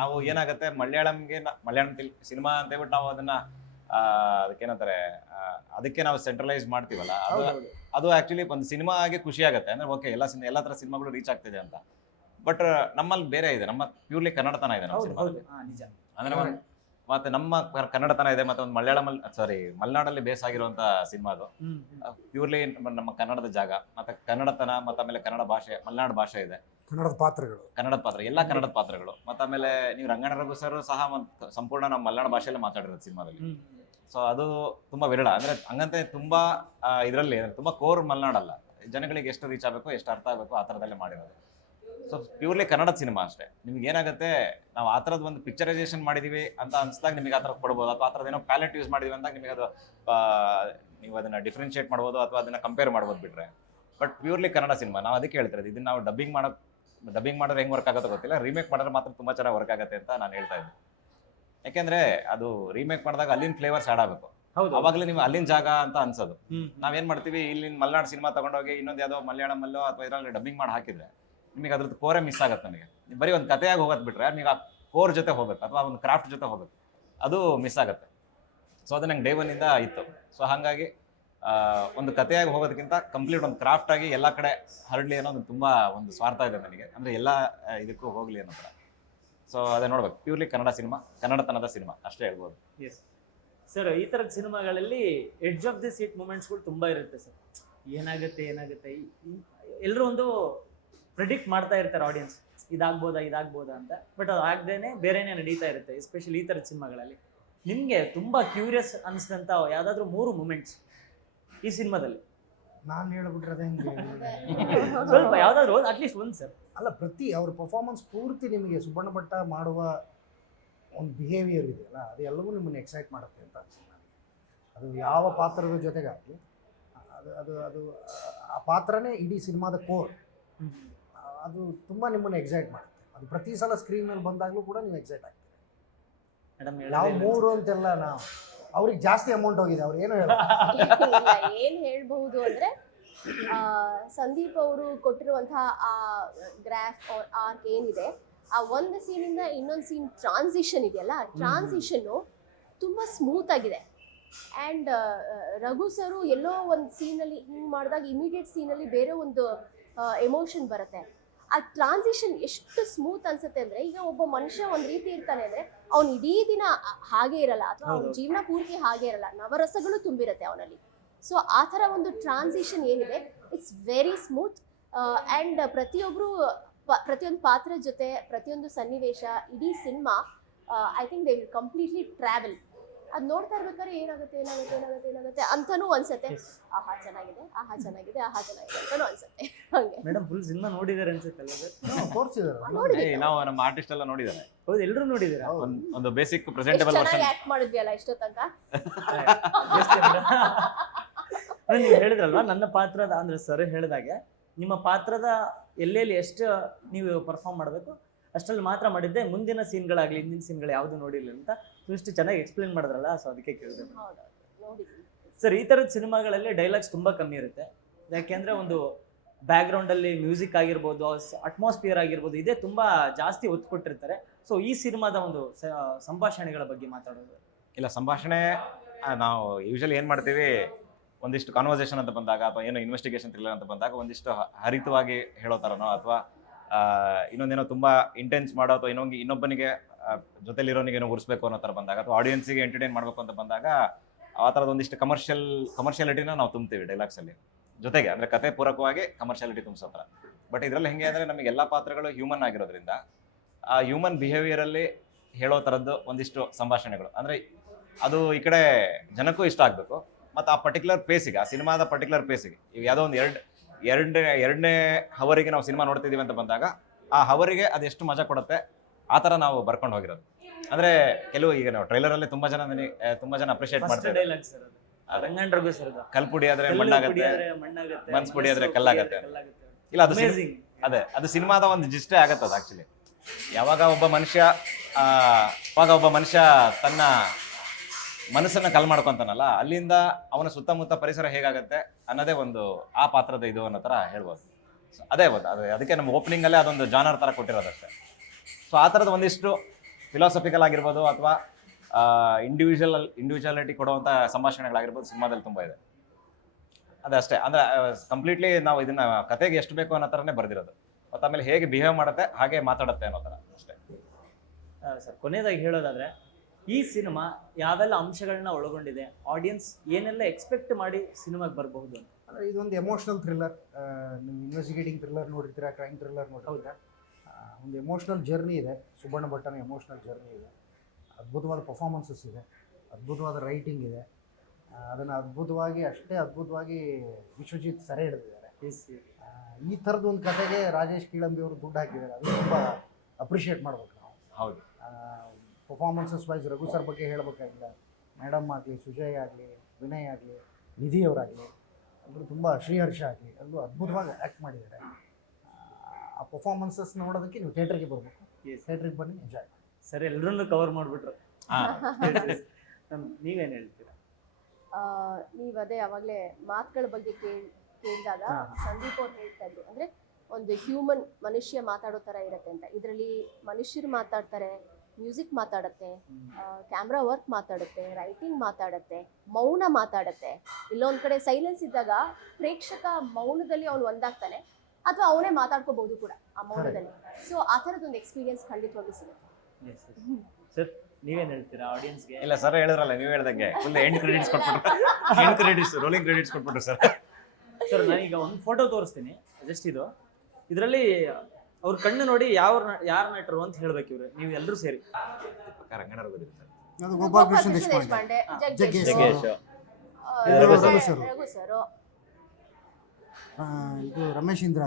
ನಾವು ಏನಾಗುತ್ತೆ, ಮಲಯಾಳಂ ಸಿನಿಮಾ ಅಂತ ಹೇಳ್ಬಿಟ್ಟು ನಾವು ಅದನ್ನ ಅದಕ್ಕೇನಂತಾರೆ, ಅದಕ್ಕೆ ನಾವು ಸೆಂಟ್ರಲೈಸ್ ಮಾಡ್ತೀವಲ್ಲ, ಅದು ಆಕ್ಚುಲಿ ಒಂದು ಸಿನಿಮಾ ಆಗಿ ಖುಷಿ ಆಗುತ್ತೆ. ಅಂದ್ರೆ ಓಕೆ, ಎಲ್ಲ ತರ ಸಿನಿಮಾಗಳು ರೀಚ್ ಆಗ್ತಿದೆ ಅಂತ. ಬಟ್ ನಮ್ಮಲ್ಲಿ ಬೇರೆ ಇದೆ, ನಮ್ಮ ಪ್ಯೂರ್ಲಿ ಕನ್ನಡತನ ಇದೆ ನಮ್ಮ ಸಿನಿಮಾದಲ್ಲಿ. ಅಂದ್ರೆ ಮತ್ತೆ ನಮ್ಮ ಕನ್ನಡತನ ಇದೆ, ಮತ್ತೆ ಒಂದು ಮಲೆನಾಡಲ್ಲಿ ಬೇಸ್ ಆಗಿರುವಂತ ಸಿನಿಮಾ ಅದು. ಪ್ಯೂರ್ಲಿ ನಮ್ಮ ಕನ್ನಡದ ಜಾಗ, ಮತ್ತೆ ಕನ್ನಡತನ, ಮತ್ತೆ ಆಮೇಲೆ ಕನ್ನಡ ಭಾಷೆ, ಮಲೆನಾಡು ಭಾಷೆ ಇದೆ, ಕನ್ನಡದ ಪಾತ್ರ, ಎಲ್ಲ ಕನ್ನಡದ ಪಾತ್ರಗಳು. ಮತ್ತೆ ಆಮೇಲೆ ನೀವು ರಂಗಣ್ಣ ರಘು ಸರ್ ಸಹ ಸಂಪೂರ್ಣ ನಮ್ಮ ಮಲೆನಾಡು ಭಾಷೆಯಲ್ಲೇ ಮಾತಾಡಿರೋದು ಸಿನಿಮಾದಲ್ಲಿ. ಸೊ ಅದು ತುಂಬಾ ವಿರಳ. ಅಂದ್ರೆ ಹಂಗಂತೆ ತುಂಬಾ ಇದರಲ್ಲಿ ತುಂಬಾ ಕೋರ್ ಮಲೆನಾಡಲ್ಲ, ಜನಗಳಿಗೆ ಎಷ್ಟು ರೀಚ್ ಆಗಬೇಕು, ಎಷ್ಟು ಅರ್ಥ ಆಗಬೇಕು, ಆ ಥರದಲ್ಲೇ ಮಾಡಿರೋದು. ಸೊ ಪ್ಯೂರ್ಲಿ ಕನ್ನಡದ ಸಿನಿಮಾ ಅಷ್ಟೇ. ನಿಮ್ಗೆ ಏನಾಗುತ್ತೆ, ನಾವು ಆ ಥರದ್ದು ಒಂದು ಪಿಕ್ಚರೈಸೇಷನ್ ಮಾಡಿದೀವಿ ಅಂತ ಅನ್ಸಿದಾಗ ನಿಮಗೆ ಆ ಥರ ಕೊಡ್ಬೋದು, ಅಥವಾ ಆ ಥರದ್ದು ಏನೋ ಪ್ಯಾಲೆಟ್ ಯೂಸ್ ಮಾಡಿದೀವಿ ಅಂದಾಗ ನಿಮಗೆ ಅದು ನೀವು ಅದನ್ನ ಡಿಫ್ರೆನ್ಶಿಯೇಟ್ ಮಾಡ್ಬೋದು ಅಥವಾ ಅದನ್ನ ಕಂಪೇರ್ ಮಾಡ್ಬೋದು ಬಿಟ್ರೆ. But purely Kannada cinema. ನಾವು ಅದಕ್ಕೆ ಹೇಳ್ತಿರೋದು, ಇದನ್ನ ನಾವು ಡಬ್ಬಿಂಗ್ ಮಾಡಿದ್ರೆ ಹೆಂಗೆ ವರ್ಕ್ ಆಗುತ್ತೋ ಗೊತ್ತಿಲ್ಲ, ರೀಮೇಕ್ ಮಾಡಿದ್ರೆ ಮಾತ್ರ ತುಂಬಾ ಚೆನ್ನಾಗಿ ವರ್ಕ್ ಆಗುತ್ತೆ ಅಂತ ನಾನು ಹೇಳ್ತಾ ಇದ್ದೀನಿ. ಯಾಕೆಂದ್ರೆ ಅದು ರೀಮೇಕ್ ಮಾಡಿದಾಗ ಅಲ್ಲಿನ ಫ್ಲೇವರ್ಸ್ ಆಡ್ ಆಗಬೇಕು, ಅವಾಗಲೇ ನೀವು ಅಲ್ಲಿನ ಜಾಗ ಅಂತ ಅನ್ಸೋದು. ನಾವೇನ್ ಮಾಡ್ತೀವಿ, ಇಲ್ಲಿನ ಮಲೆನಾಡು ಸಿನಿಮಾ ತಗೊಂಡೋಗಿ ಇನ್ನೊಂದು ಯಾವುದೋ ಮಲಯಾಳಮಲ್ಲೋ ಅಥವಾ ಇದರಲ್ಲಿ ಡಬ್ಬಿಂಗ್ ಮಾಡಿ ಹಾಕಿದ್ರೆ ನಿಮಗೆ ಅದ್ರದ್ದು ಕೋರೇ ಮಿಸ್ ಆಗುತ್ತೆ. ನಮಗೆ ಬರೀ ಒಂದು ಕಥೆಯಾಗಿ ಹೋಗೋದು ಬಿಟ್ರೆ ನಿಮಗೆ ಆ ಕೋರ್ ಜೊತೆ ಹೋಗ್ಬೇಕು ಅಥವಾ ಒಂದು ಕ್ರಾಫ್ಟ್ ಜೊತೆ ಹೋಗ್ಬೇಕು, ಅದು ಮಿಸ್ ಆಗುತ್ತೆ. ಸೊ ಅದು ನಂಗೆ ಡೇ ಒನ್ ಇಂದ ಇತ್ತು. ಸೊ ಹಾಗಾಗಿ ಒಂದು ಕಥೆಯಾಗಿ ಹೋಗೋದಕ್ಕಿಂತ ಕಂಪ್ಲೀಟ್ ಒಂದು ಕ್ರಾಫ್ಟ್ ಆಗಿ ಎಲ್ಲ ಕಡೆ ಹರಡ್ಲಿ ಅನ್ನೋ ಒಂದು ತುಂಬಾ ಒಂದು ಸ್ವಾರ್ಥ ಇದೆ ನನಗೆ, ಅಂದ್ರೆ ಎಲ್ಲ ಇದಕ್ಕೂ ಹೋಗ್ಲಿ ಅನ್ನೋ ಥರ. ಸೊ ಅದೇ ನೋಡ್ಬೇಕು, ಪ್ಯೂರ್ಲಿ ಕನ್ನಡ ಸಿನಿಮಾ, ಕನ್ನಡತನದ ಸಿನಿಮಾ ಅಷ್ಟೇ ಹೇಳ್ಬೋದು. ಸರ್, ಈ ಥರದ ಸಿನಿಮಾಗಳಲ್ಲಿ ಎಡ್ಜ್ ಆಫ್ ದಿ ಸೀಟ್ ಮೂಮೆಂಟ್ಸ್ಗಳು ತುಂಬ ಇರುತ್ತೆ ಸರ್. ಏನಾಗುತ್ತೆ ಎಲ್ಲರೂ ಒಂದು ಪ್ರಿಡಿಕ್ಟ್ ಮಾಡ್ತಾ ಇರ್ತಾರೆ ಆಡಿಯನ್ಸ್, ಇದಾಗ್ಬೋದಾ ಅಂತ. ಬಟ್ ಅದು ಆಗದೇನೆ ಬೇರೆನೇ ನಡೀತಾ ಇರುತ್ತೆ, ಎಸ್ಪೆಷಲಿ ಈ ಥರದ ಸಿನಿಮಾಗಳಲ್ಲಿ. ನಿಮಗೆ ತುಂಬ ಕ್ಯೂರಿಯಸ್ ಅನಿಸಿದಂಥ ಯಾವುದಾದ್ರೂ 3 ಮೂಮೆಂಟ್ಸ್ ಈ ಸಿನಿಮಾದಲ್ಲಿ? ನಾನು ಹೇಳ್ಬಿಟ್ರೆ ಅದೇ ಹೆಂಗೆ ಸ್ವಲ್ಪ ಯಾವುದಾದ್ರೂ ಅಟ್ಲೀಸ್ಟ್ ಒಂದು ಸರ್. ಅಲ್ಲ, ಅವ್ರ ಪರ್ಫಾರ್ಮೆನ್ಸ್ ಪೂರ್ತಿ ನಿಮಗೆ ಸುಬ್ಬಣ್ಣ ಭಟ್ಟ ಮಾಡುವ ಒಂದು ಬಿಹೇವಿಯರ್ ಇದೆಯಲ್ಲ, ಅದು ಎಲ್ಲವೂ ನಿಮ್ಮನ್ನು ಎಕ್ಸೈಟ್ ಮಾಡುತ್ತೆ ಅಂತ ಅನ್ಸುತ್ತೆ ನನಗೆ. ಅದು ಯಾವ ಪಾತ್ರದ ಜೊತೆಗಾಗಲಿ, ಅದು ಅದು ಆ ಪಾತ್ರನೇ ಇಡೀ ಸಿನಿಮಾದ ಕೋರ್. ಅದು ತುಂಬ ನಿಮ್ಮನ್ನು ಎಕ್ಸೈಟ್ ಮಾಡುತ್ತೆ. ಅದು ಪ್ರತಿ ಸಲ ಸ್ಕ್ರೀನ್ ಮೇಲೆ ಬಂದಾಗಲೂ ಕೂಡ ನೀವು ಎಕ್ಸೈಟ್ ಆಗ್ತೀರಿ. ನಾವು 3 ಅಂತೆಲ್ಲ, ನಾವು ಅವ್ರಿಗೆ ಜಾಸ್ತಿ ಅಮೌಂಟ್ ಹೋಗಿದೆ, ಅವ್ರು ಏನು ಏನು ಹೇಳ್ಬಹುದು ಅಂದ್ರೆ, ಸಂದೀಪ್ ಅವರು ಕೊಟ್ಟಿರುವಂತಹ ಆ ಗ್ರಾಫ್ ಆರ್ಕ್ ಏನಿದೆ, ಆ ಒಂದು ಸೀನಿಂದ ಇನ್ನೊಂದು ಸೀನ್ ಟ್ರಾನ್ಸಿಷನ್ ಇದೆಯಲ್ಲ, ಟ್ರಾನ್ಸಿಷನ್ನು ತುಂಬ ಸ್ಮೂತ್ ಆಗಿದೆ. ಆ್ಯಂಡ್ ರಘು ಸರು ಎಲ್ಲೋ ಒಂದು ಸೀನಲ್ಲಿ ಹಿಂಗೆ ಮಾಡಿದಾಗ ಇಮಿಡಿಯೇಟ್ ಸೀನಲ್ಲಿ ಬೇರೆ ಒಂದು ಎಮೋಷನ್ ಬರುತ್ತೆ. ಆ ಟ್ರಾನ್ಸಿಷನ್ ಎಷ್ಟು ಸ್ಮೂತ್ ಅನ್ಸುತ್ತೆ ಅಂದರೆ, ಈಗ ಒಬ್ಬ ಮನುಷ್ಯ ಒಂದು ರೀತಿ ಇರ್ತಾನೆ ಅಂದರೆ ಅವ್ನು ಇಡೀ ದಿನ ಹಾಗೆ ಇರಲ್ಲ, ಅಥವಾ ಅವ್ನ ಜೀವನ ಪೂರ್ತಿ ಹಾಗೆ ಇರಲ್ಲ, ನವರಸಗಳು ತುಂಬಿರುತ್ತೆ ಅವನಲ್ಲಿ. ಸೊ ಆ ಥರ ಒಂದು ಟ್ರಾನ್ಸಿಷನ್ ಏನಿದೆ, ಇಟ್ಸ್ ವೆರಿ ಸ್ಮೂತ್. ಆ್ಯಂಡ್ ಪ್ರತಿಯೊಂದು ಪಾತ್ರ ಜೊತೆ ಪ್ರತಿಯೊಂದು ಸನ್ನಿವೇಶ, ಇಡೀ cinema I think they will completely travel. ಅದು ನೋಡ್ತಾ ಇರ್ಬೇಕಾದ್ರೆ ಏನಾಗುತ್ತೆ ಅಂತನೂ ಅನ್ಸುತ್ತೆ. ಆಹಾ ಚೆನ್ನಾಗಿದೆ ಅಂತನೂ ಅನ್ಸುತ್ತೆ. ಹಂಗೆ ಮೇಡಮ್ ಫುಲ್ ಸಿನಿಮಾ ನೋಡಿದಾರೆ ಅನ್ಸುತ್ತಲ್ಲ ಸರ್? ತೋರಿಸಿದ್ದಾರೆ, ನಾವು ನಮ್ಮ ಆರ್ಟಿಸ್ಟ್ ಎಲ್ಲ ನೋಡಿದ್ದಾರೆ. ಹೌದು, ಎಲ್ಲರೂ ನೋಡಿದ್ದೀರಾ? ಒಂದು ಬೇಸಿಕ್ ಪ್ರೆಸೆಂಟಬಲ್ ಚೆನ್ನಾಗಿ ಆಕ್ಟ್ ಮಾಡಿದ್ವಿ ಅಲ್ಲ ಇಷ್ಟೋ ತನಕ. ನೀವು ಹೇಳಿದ್ರಲ್ವಾ ನನ್ನ ಪಾತ್ರದ, ಅಂದ್ರೆ ಸರ್ ಹೇಳಿದಾಗೆ ನಿಮ್ಮ ಪಾತ್ರದ ಎಲ್ಲೆಲ್ಲಿ ಎಷ್ಟು ನೀವು ಪರ್ಫಾರ್ಮ್ ಮಾಡಬೇಕು ಅಷ್ಟರಲ್ಲಿ ಮಾತ್ರ ಮಾಡಿದ್ದೆ, ಮುಂದಿನ ಸೀನ್ಗಳಾಗಲಿ ಹಿಂದಿನ ಸೀನ್ಗಳು ಯಾವುದು ನೋಡಿಲ್ಲ ಅಂತ ಇಷ್ಟು ಚೆನ್ನಾಗಿ ಎಕ್ಸ್ಪ್ಲೇನ್ ಮಾಡಿದ್ರಲ್ಲ, ಸೊ ಅದಕ್ಕೆ ಕೇಳಿದೆ. ಸರ್, ಈ ಥರದ ಸಿನಿಮಾಗಳಲ್ಲಿ ಡೈಲಾಗ್ಸ್ ತುಂಬ ಕಮ್ಮಿ ಇರುತ್ತೆ. ಯಾಕೆಂದರೆ ಒಂದು ಬ್ಯಾಕ್ಗ್ರೌಂಡಲ್ಲಿ ಮ್ಯೂಸಿಕ್ ಆಗಿರ್ಬೋದು, ಅಟ್ಮಾಸ್ಫಿಯರ್ ಆಗಿರ್ಬೋದು, ಇದೇ ತುಂಬ ಜಾಸ್ತಿ ಒತ್ತು ಕೊಟ್ಟಿರ್ತಾರೆ. ಸೊ ಈ ಸಿನಿಮಾದ ಒಂದು ಸಂಭಾಷಣೆಗಳ ಬಗ್ಗೆ ಮಾತಾಡೋದು? ಇಲ್ಲ, ಸಂಭಾಷಣೆ ನಾವು ಯೂಶಲಿ ಏನು ಮಾಡ್ತೀವಿ, ಒಂದಿಷ್ಟು ಕಾನ್ವರ್ಸೇಷನ್ ಅಂತ ಬಂದಾಗ ಅಥವಾ ಏನೋ ಇನ್ವೆಸ್ಟಿಗೇಷನ್ ಥ್ರಿಲ್ಲರ್ ಅಂತ ಬಂದಾಗ ಒಂದಿಷ್ಟು ಹರಿತವಾಗಿ ಹೇಳೋ ಥರನೋ ಅಥವಾ ಇನ್ನೊಂದೇನೋ ತುಂಬ ಇಂಟೆನ್ಸ್ ಮಾಡೋ ಅಥವಾ ಇನ್ನೊಬ್ಬನಿಗೆ ಜೊತೆಲಿರೋನಿಗೆ ಏನೋ ಉರಿಸ್ಬೇಕು ಅನ್ನೋ ಥರ ಬಂದಾಗ ಅಥವಾ ಆಡಿಯನ್ಸಿಗೆ ಎಂಟರ್ಟೈನ್ ಮಾಡಬೇಕು ಅಂತ ಬಂದಾಗ ಆ ಥರದ ಒಂದಿಷ್ಟು ಕಮರ್ಷಿಯಾಲಿಟಿನ ನಾವು ತುಂಬ್ತೀವಿ ಡೈಲಾಗ್ಸಲ್ಲಿ. ಜೊತೆಗೆ ಅಂದರೆ ಕತೆ ಪೂರಕವಾಗಿ ಕಮರ್ಷಿಯಾಲಿಟಿ ತುಂಬಿಸೋ ಥರ. ಬಟ್ ಇದರಲ್ಲಿ ಹೆಂಗೆ ಅಂದರೆ ನಮಗೆ ಎಲ್ಲ ಪಾತ್ರಗಳು ಹ್ಯೂಮನ್ ಆಗಿರೋದ್ರಿಂದ ಆ ಹ್ಯೂಮನ್ ಬಿಹೇವಿಯರಲ್ಲಿ ಹೇಳೋ ಥರದ್ದು ಒಂದಿಷ್ಟು ಸಂಭಾಷಣೆಗಳು, ಅಂದರೆ ಅದು ಈ ಕಡೆ ಜನಕ್ಕೂ ಇಷ್ಟ ಆಗಬೇಕು, ಮತ್ತು ಆ ಪರ್ಟಿಕ್ಯುಲರ್ ಪೇಸಿಗೆ, ಆ ಸಿನಿಮಾದ ಪರ್ಟಿಕ್ಯುಲರ್ ಪೇಸಿಗೆ, ಈಗ ಯಾವುದೋ ಒಂದು ಎರಡನೇ ಹವರಿಗೆ ನಾವು ಸಿನಿಮಾ ನೋಡ್ತಿದ್ದೀವಿ ಅಂತ ಬಂದಾಗ ಆ ಹವರಿಗೆ ಅದೆಷ್ಟು ಮಜಾ ಕೊಡುತ್ತೆ ಆ ಥರ ನಾವು ಬರ್ಕೊಂಡು ಹೋಗಿರೋದು. ಅಂದರೆ ಕೆಲವು ಈಗ ನಾವು ಟ್ರೈಲರಲ್ಲಿ ತುಂಬ ಜನ ಅಪ್ರಿಷಿಯೇಟ್ ಮಾಡ್ತಾರೆ. ಡೈಲಾಗ್ ಸರ್ ಅದು ರಂಗಣ್ಣ ರಘು ಸರ್ ಅದು. ಕಲ್ಪುಡಿ ಆದ್ರೆ ಮಣ್ಣಾಗತ್ತೆ, ಮಣ್ಣಾಗತ್ತೆ, ಮನ್ಸ್ ಪುಡಿ ಆದ್ರೆ ಕಲ್ಲಾಗತ್ತೆ. ಇಲ್ಲ ಅದು ಅಮೇಜಿಂಗ್. ಅದೇ ಅದು ಸಿನಿಮಾದ ಒಂದು ಜಿಸ್ಟೇ ಆಗತ್ತೆ ಅದು ಆಕ್ಚುಲಿ. ಯಾವಾಗ ಒಬ್ಬ ಮನುಷ್ಯ ತನ್ನ ಮನಸ್ಸನ್ನ ಕಲ್ ಮಾಡ್ಕೊಂತಾನಲ್ಲ, ಅಲ್ಲಿಂದ ಅವನ ಸುತ್ತಮುತ್ತ ಪರಿಸರ ಹೇಗಾಗತ್ತೆ ಅನ್ನೋದೇ ಒಂದು ಆ ಪಾತ್ರದ ಇದು ಅನ್ನೋ ಥರ ಹೇಳ್ಬೋದು. ಅದೇ ಅದಕ್ಕೆ ನಮ್ಮ ಓಪನಿಂಗ್ ಅಲ್ಲೇ ಅದೊಂದು ಜಾನರ್ ಥರ ಕೊಟ್ಟಿರೋದಷ್ಟೇ. ಸೊ ಆ ಥರದ ಒಂದಿಷ್ಟು ಫಿಲಾಸಫಿಕಲ್ ಆಗಿರ್ಬೋದು ಅಥವಾ ಇಂಡಿವಿಜುವಾಲಿಟಿ ಕೊಡುವಂಥ ಸಂಭಾಷಣೆಗಳಾಗಿರ್ಬೋದು ಸಿನಿಮಾದಲ್ಲಿ ತುಂಬ ಇದೆ. ಅದಷ್ಟೇ. ಅಂದರೆ ಕಂಪ್ಲೀಟ್ಲಿ ನಾವು ಇದನ್ನ ಕತೆಗೆ ಎಷ್ಟು ಬೇಕು ಅನ್ನೋ ಥರನೇ ಬರೆದಿರೋದು. ಮತ್ತು ಆಮೇಲೆ ಹೇಗೆ ಬಿಹೇವ್ ಮಾಡುತ್ತೆ ಹಾಗೆ ಮಾತಾಡುತ್ತೆ ಅನ್ನೋ ಥರ ಅಷ್ಟೇ. ಸರ್ ಕೊನೆಯದಾಗಿ ಹೇಳೋದಾದ್ರೆ ಈ ಸಿನಿಮಾ ಯಾವೆಲ್ಲ ಅಂಶಗಳನ್ನ ಒಳಗೊಂಡಿದೆ, ಆಡಿಯನ್ಸ್ ಏನೆಲ್ಲ ಎಕ್ಸ್ಪೆಕ್ಟ್ ಮಾಡಿ ಸಿನಿಮಾಗೆ ಬರಬಹುದು ಅಂತ? ಅಂದರೆ ಇದೊಂದು ಎಮೋಷ್ನಲ್ ಥ್ರಿಲ್ಲರ್. ನೀವು ಇನ್ವೆಸ್ಟಿಗೇಟಿಂಗ್ ಥ್ರಿಲ್ಲರ್ ನೋಡಿರ್ತೀರಾ, ಕ್ರೈಮ್ ಥ್ರಿಲ್ಲರ್ ನೋಡಿರ್ತೀರಾ. ಒಂದು ಎಮೋಷ್ನಲ್ ಜರ್ನಿ ಇದೆ. ಸುಬ್ಬಣ್ಣ ಭಟ್ಟನ ಎಮೋಷ್ನಲ್ ಜರ್ನಿ ಇದೆ. ಅದ್ಭುತವಾದ ಪರ್ಫಾರ್ಮೆನ್ಸಸ್ ಇದೆ, ಅದ್ಭುತವಾದ ರೈಟಿಂಗ್ ಇದೆ. ಅದನ್ನು ಅಷ್ಟೇ ಅದ್ಭುತವಾಗಿ ವಿಶ್ವಜಿತ್ ಸೆರೆ ಹಿಡಿದಿದ್ದಾರೆ. ಈ ಥರದ್ದು ಒಂದು ಕತೆಗೆ ರಾಜೇಶ್ ಕೀಳಂಬಿ ಅವರು ದುಡ್ಡು ಹಾಕಿದ್ದಾರೆ. ಅದು ತುಂಬ ಅಪ್ರಿಷಿಯೇಟ್ ಮಾಡ್ಬೇಕು ನಾವು. ಹೌದು. ಪರ್ಫಾರ್ಮೆನ್ಸಸ್ ವೈಸ್ ರಘು ಸರ್ ಬಗ್ಗೆ ಹೇಳಬೇಕಾಗಿಲ್ಲ. ಮೇಡಮ್ ಆಗಲಿ, ಸುಜಯ್ ಆಗಲಿ, ವಿನಯ್ ಆಗಲಿ, ನಿಧಿ ಅವರಾಗಲಿ, ಎಲ್ಲರೂ ತುಂಬ, ಶ್ರೀಹರ್ಷ ಆಗಲಿ, ಎಲ್ಲರೂ ಅದ್ಭುತವಾಗಿ ಆ್ಯಕ್ಟ್ ಮಾಡಿದ್ದಾರೆ. ಆ ಪರ್ಫಾರ್ಮೆನ್ಸಸ್ ನೋಡೋದಕ್ಕೆ ನೀವು ಥಿಯೇಟ್ರಿಗೆ ಬರಬೇಕು. ಥಿಯೇಟ್ರಿಗೆ ಬನ್ನಿ, ಎಂಜಾಯ್ ಮಾಡಿ. ಸರ್ ಎಲ್ಲರನ್ನೂ ಕವರ್ ಮಾಡಿಬಿಟ್ರು. ನೀವೇನು ಹೇಳ್ತೀರಾ? ನೀವು ಅದೇ ಅವಾಗಲೇ ಮಾತುಗಳ ಬಗ್ಗೆ ಕೇಳಿದಾಗ ಸಂದೀಪ್ ಅವ್ರು ಹೇಳ್ತಾ ಇದ್ರು, ಅಂದರೆ ಒಂದು ಮನುಷ್ಯ ಮಾತಾಡೋ ಥರ ಇರುತ್ತೆ ಅಂತ. ಇದರಲ್ಲಿ ಮನುಷ್ಯರು ಮಾತಾಡ್ತಾರೆ, ಮ್ಯೂಸಿಕ್ ಮಾತಾಡುತ್ತೆ, ಕ್ಯಾಮ್ರಾ ವರ್ಕ್ ಮಾತಾಡುತ್ತೆ, ರೈಟಿಂಗ್ ಮಾತಾಡುತ್ತೆ, ಮೌನ ಮಾತಾಡುತ್ತೆ. ಇಲ್ಲೊಂದು ಕಡೆ ಸೈಲೆನ್ಸ್ ಇದ್ದಾಗ ಪ್ರೇಕ್ಷಕ ಮೌನದಲ್ಲಿ ಅವನು ಒಂದಾಗ್ತಾನೆ, ಅಥವಾ ಅವನೇ ಮಾತಾಡ್ಕೋಬಹುದು ಕೂಡ ಆ ಮೌನದಲ್ಲಿ. ಸೊ ಆ ಥರದೊಂದು ಎಕ್ಸ್ಪೀರಿಯನ್ಸ್ ಖಂಡಿತವಾಗಿ ಸಿಗುತ್ತೆ. ಸರ್ ನೀವೇನು ಹೇಳ್ತೀರಾ ಆಡಿಯನ್ಸ್ಗೆ? ಇಲ್ಲ ಸರ್ ಹೇಳಿದ್ರಲ್ಲ, ನೀವು ಹೇಳ್ದಂಗೆ full end credits rolling credits ಕೊಟ್ಬಿಟ್ರು ಸರ್. ಸರ್ ನಾನೀಗ ಒಂದು ಫೋಟೋ ತೋರಿಸ್ತೀನಿ, ಜಸ್ಟ್ ಇದರಲ್ಲಿ ಅವ್ರ ಕಣ್ಣು ನೋಡಿ ಯಾರ ನಟರು ಅಂತ ಹೇಳ್ಬೇಕು ಇವ್ರು, ನೀವು ಎಲ್ಲರೂ ಸೇರಿ. ರಂಗಣ್ಣ ರಘು ಸರ್, ಅದು ಗೋಪಾಲಕೃಷ್ಣ ದೇಶಪಾಂಡೆ, ಜಗ್ಗೇಶ್, ರಘು ಸರ್, ಇದು ರಮೇಶ್ ಇಂದ್ರ.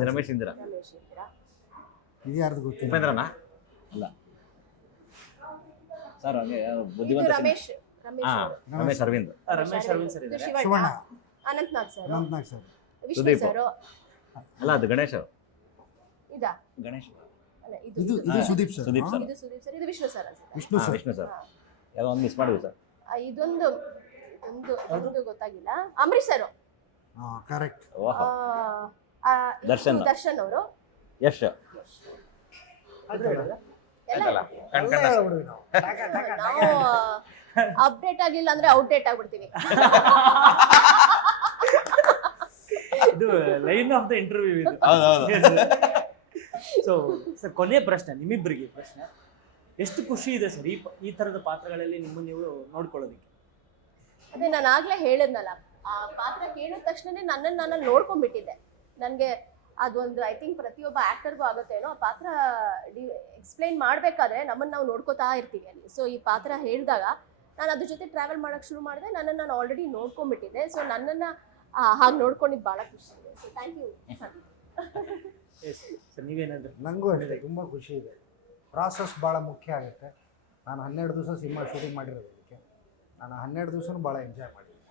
ಇದು ಯಾರ್ದು ಗೊತ್ತಿಲ್ಲ. ಉಪೇಂದ್ರನಾ? ಅಲ್ಲ ಸರ್, ಹಾಗೆ ಬುದ್ಧಿವಂತ ರಮೇಶ್ ಅರವಿಂದ್. ರಮೇಶ್ ಅರವಿಂದ್ ಸರ್ ಇದ್ದಾರೆ. ಶಿವಣ್ಣ, ಅನಂತ್ನಾಗ್ ಸರ್, ವಿಷ್ಣು ಸುದೀಪ್. ಸರ್, ಅಲ್ಲ ಅದು ಗಣೇಶ್. ಇದು ಸುದೀಪ್ ಸರ್. ಸುದೀಪ್ ಸರ್, ಇದು ಸುದೀಪ್ ಸರ್, ಇದು ವಿಷ್ಣು ಸರ್ ಅನ್ಸುತ್ತೆ. ವಿಷ್ಣು ಸರ್. ಯಾವುದೋ ಒಂದು ಮಿಸ್ ಮಾಡಿದ್ವಿ ಸರ್. ಇದೊಂದು ಗೊತ್ತಾಗಿಲ್ಲ. Ambareesh sir, correct. ದರ್ಶನ್ ಅವರು, ಯಶ್. ಎಲ್ಲ ನಾವು ಅಪ್ಡೇಟ್ ಆಗಿಲ್ಲ ಅಂದ್ರೆ ಔಟ್ಡೇಟ್ ಆಗ್ಬಿಡ್ತೀವಿ. ಇದು ಲೈನ್ ಆಫ್ ದ ಇಂಟರ್ವ್ಯೂ ಇದು. ಸೊ ಸರ್ ಕೊನೆಯ ಪ್ರಶ್ನೆ ನಿಮ್ಮಿಬ್ಬರಿಗೆ ಪ್ರಶ್ನೆ, ಎಷ್ಟು ಖುಷಿ ಇದೆ ಸರ್ ಈ ಥರದ ಪಾತ್ರಗಳಲ್ಲಿ ನಿಮ್ಮನ್ನು ನೀವು ನೋಡ್ಕೊಳ್ಳೋದಕ್ಕೆ? ಅದೇ ನಾನು ಆಗ್ಲೇ ಹೇಳಿದ್ನಲ್ಲ, ಆ ಪಾತ್ರ ಕೇಳಿದ ತಕ್ಷಣನೇ ನಾನು ನೋಡ್ಕೊಂಡ್ಬಿಟ್ಟಿದ್ದೆ. ನನಗೆ ಅದೊಂದು ಐ ಥಿಂಕ್ ಪ್ರತಿಯೊಬ್ಬ ಆ್ಯಕ್ಟರ್ಗೂ ಆಗುತ್ತೇನೋ, ಆ ಪಾತ್ರ ಎಕ್ಸ್ಪ್ಲೈನ್ ಮಾಡಬೇಕಾದ್ರೆ ನಮ್ಮನ್ನು ನಾವು ನೋಡ್ಕೋತಾ ಇರ್ತೀವಿ ಅಲ್ಲಿ. ಸೊ ಈ ಪಾತ್ರ ಹೇಳಿದಾಗ ನಾನು ಅದ್ರ ಜೊತೆ ಟ್ರಾವೆಲ್ ಮಾಡೋಕ್ಕೆ ಶುರು ಮಾಡಿದೆ. ನಾನು ಆಲ್ರೆಡಿ ನೋಡ್ಕೊಂಡ್ಬಿಟ್ಟಿದ್ದೆ. ಸೊ ನನ್ನನ್ನು ಹಾಗೆ ನೋಡ್ಕೊಂಡಿದ್ದು ಭಾಳ ಖುಷಿ ಇದೆ. So thank you sir. Sir ನೀವೇನಾದ್ರು? ನನಗೂ ಅಷ್ಟೇ ತುಂಬ ಖುಷಿ ಇದೆ. ಪ್ರಾಸೆಸ್ ಭಾಳ ಮುಖ್ಯ ಆಗುತ್ತೆ. ನಾನು 12 ದಿವಸ ಸಿನಿಮಾ ಶೂಟಿಂಗ್ ಮಾಡಿರೋದಕ್ಕೆ ನಾನು 12 ದಿವಸನೂ ಭಾಳ ಎಂಜಾಯ್ ಮಾಡಿದ್ದೆ.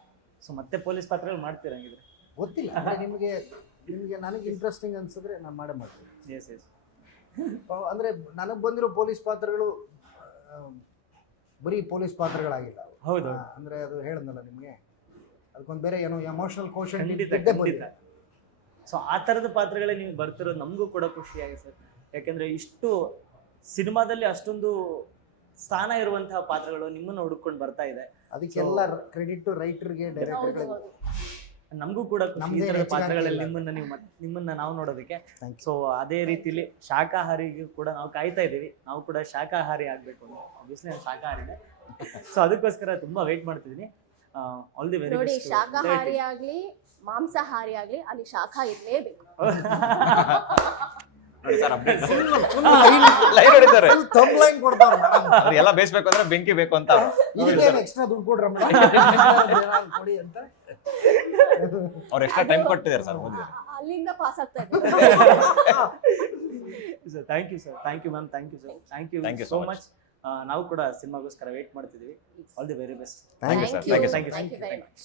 ಸೊ ಮತ್ತೆ ಪೊಲೀಸ್ ಪಾತ್ರಗಳು ಮಾಡ್ತೀರಾ ಹಂಗಿದ್ರೆ? ಗೊತ್ತಿಲ್ಲ, ಅಂದರೆ ನಿಮಗೆ ನನಗೆ ಇಂಟ್ರೆಸ್ಟಿಂಗ್ ಅನಿಸಿದ್ರೆ ನಾನು ಮಾಡೇ ಮಾಡ್ತೀನಿ. Yes yes. ಅಂದರೆ ನನಗೆ ಬಂದಿರೋ ಪೊಲೀಸ್ ಪಾತ್ರಗಳು ಬರೀ ಪೊಲೀಸ್ ಪಾತ್ರಗಳಾಗಿಲ್ಲ. ಹೌದು. ಅಂದರೆ ಅದು ಹೇಳಿದ್ನಲ್ಲ ನಿಮಗೆ, ಅದಕ್ಕೊಂದು ಬೇರೆ ಏನೋ ಎಮೋಷನಲ್ ಕೋಶನ್. ಸೊ ಆ ಥರದ ಪಾತ್ರಗಳೇ ನೀವು ಬರ್ತಿರೋದು ನಮಗೂ ಕೂಡ ಖುಷಿಯಾಗಿ ಸರ್. ಯಾಕೆಂದರೆ ಇಷ್ಟು ಸಿನಿಮಾದಲ್ಲಿ ಅಷ್ಟೊಂದು ಸ್ಥಾನ ಇರುವಂತಹ ಪಾತ್ರಗಳು ನಿಮ್ಮನ್ನು ಹುಡುಕೊಂಡು ಬರ್ತಾ ಇದೆ. ಅದಕ್ಕೆಲ್ಲ ಕ್ರೆಡಿಟ್ ರೈಟರ್ಗೆ, ಡೈರೆಕ್ಟರ್ಗೆ. ನಮಗೂ ಕೂಡ ಖುಷಿ ಈ ಥರದ ಪಾತ್ರಗಳಲ್ಲಿ ನಿಮ್ಮನ್ನ ನಾವು ನೋಡೋದಕ್ಕೆ. ಸೊ ಅದೇ ರೀತಿಲಿ ಶಾಕಾಹಾರಿಗೂ ಕೂಡ ನಾವು ಕಾಯ್ತಾ ಇದ್ದೀವಿ. ನಾವು ಕೂಡ ಶಾಕಾಹಾರಿ ಆಗಬೇಕು ಅಂತ. ಆಬ್ವಿಯಸ್ಲಿ ನಾನು ಶಾಕಾಹಾರಿನೇ. ಸೊ ಅದಕ್ಕೋಸ್ಕರ ತುಂಬ ವೇಟ್ ಮಾಡ್ತಿದ್ದೀನಿ. ಆಲ್ ದಿ ವೆರಿ ನೋಡಿ, ಶಾಕಾಹಾರಿ ಆಗಲಿ ಮಾಂಸಾಹಾರಿ ಆಗಲಿ ಅಲ್ಲಿ ಶಾಖ ಇರಲೇಬೇಕು. ಎಲ್ಲ ಬೇಯಿಸ್ಬೇಕು ಅಂದ್ರೆ ಬೆಂಕಿ ಬೇಕು ಅಂತ ಎಕ್ಸ್ಟ್ರಾ ದುಡ್ಡು ಕೊಡಿ ಅಂತ ಅವ್ರು ಎಕ್ಸ್ಟ್ರಾ ಟೈಮ್ ಕೊಟ್ಟಿದ್ದಾರೆ ಸರ್, ಓದಿದ್ದಾರೆ. ಅಲ್ಲಿಂದ ಪಾಸ್ ಆಗ್ತಾ ಇದ್ದಾರೆ. Sir thank you sir, thank you ma'am, thank you sir, thank Thank you you so so much. ನಾವು ಕೂಡ ಸಿನಿಮಾಗೋಸ್ಕರ ವೇಟ್ ಮಾಡ್ತಿದ್ವಿ. All the very best. Thank you, sir. Thank you so Thank you very much.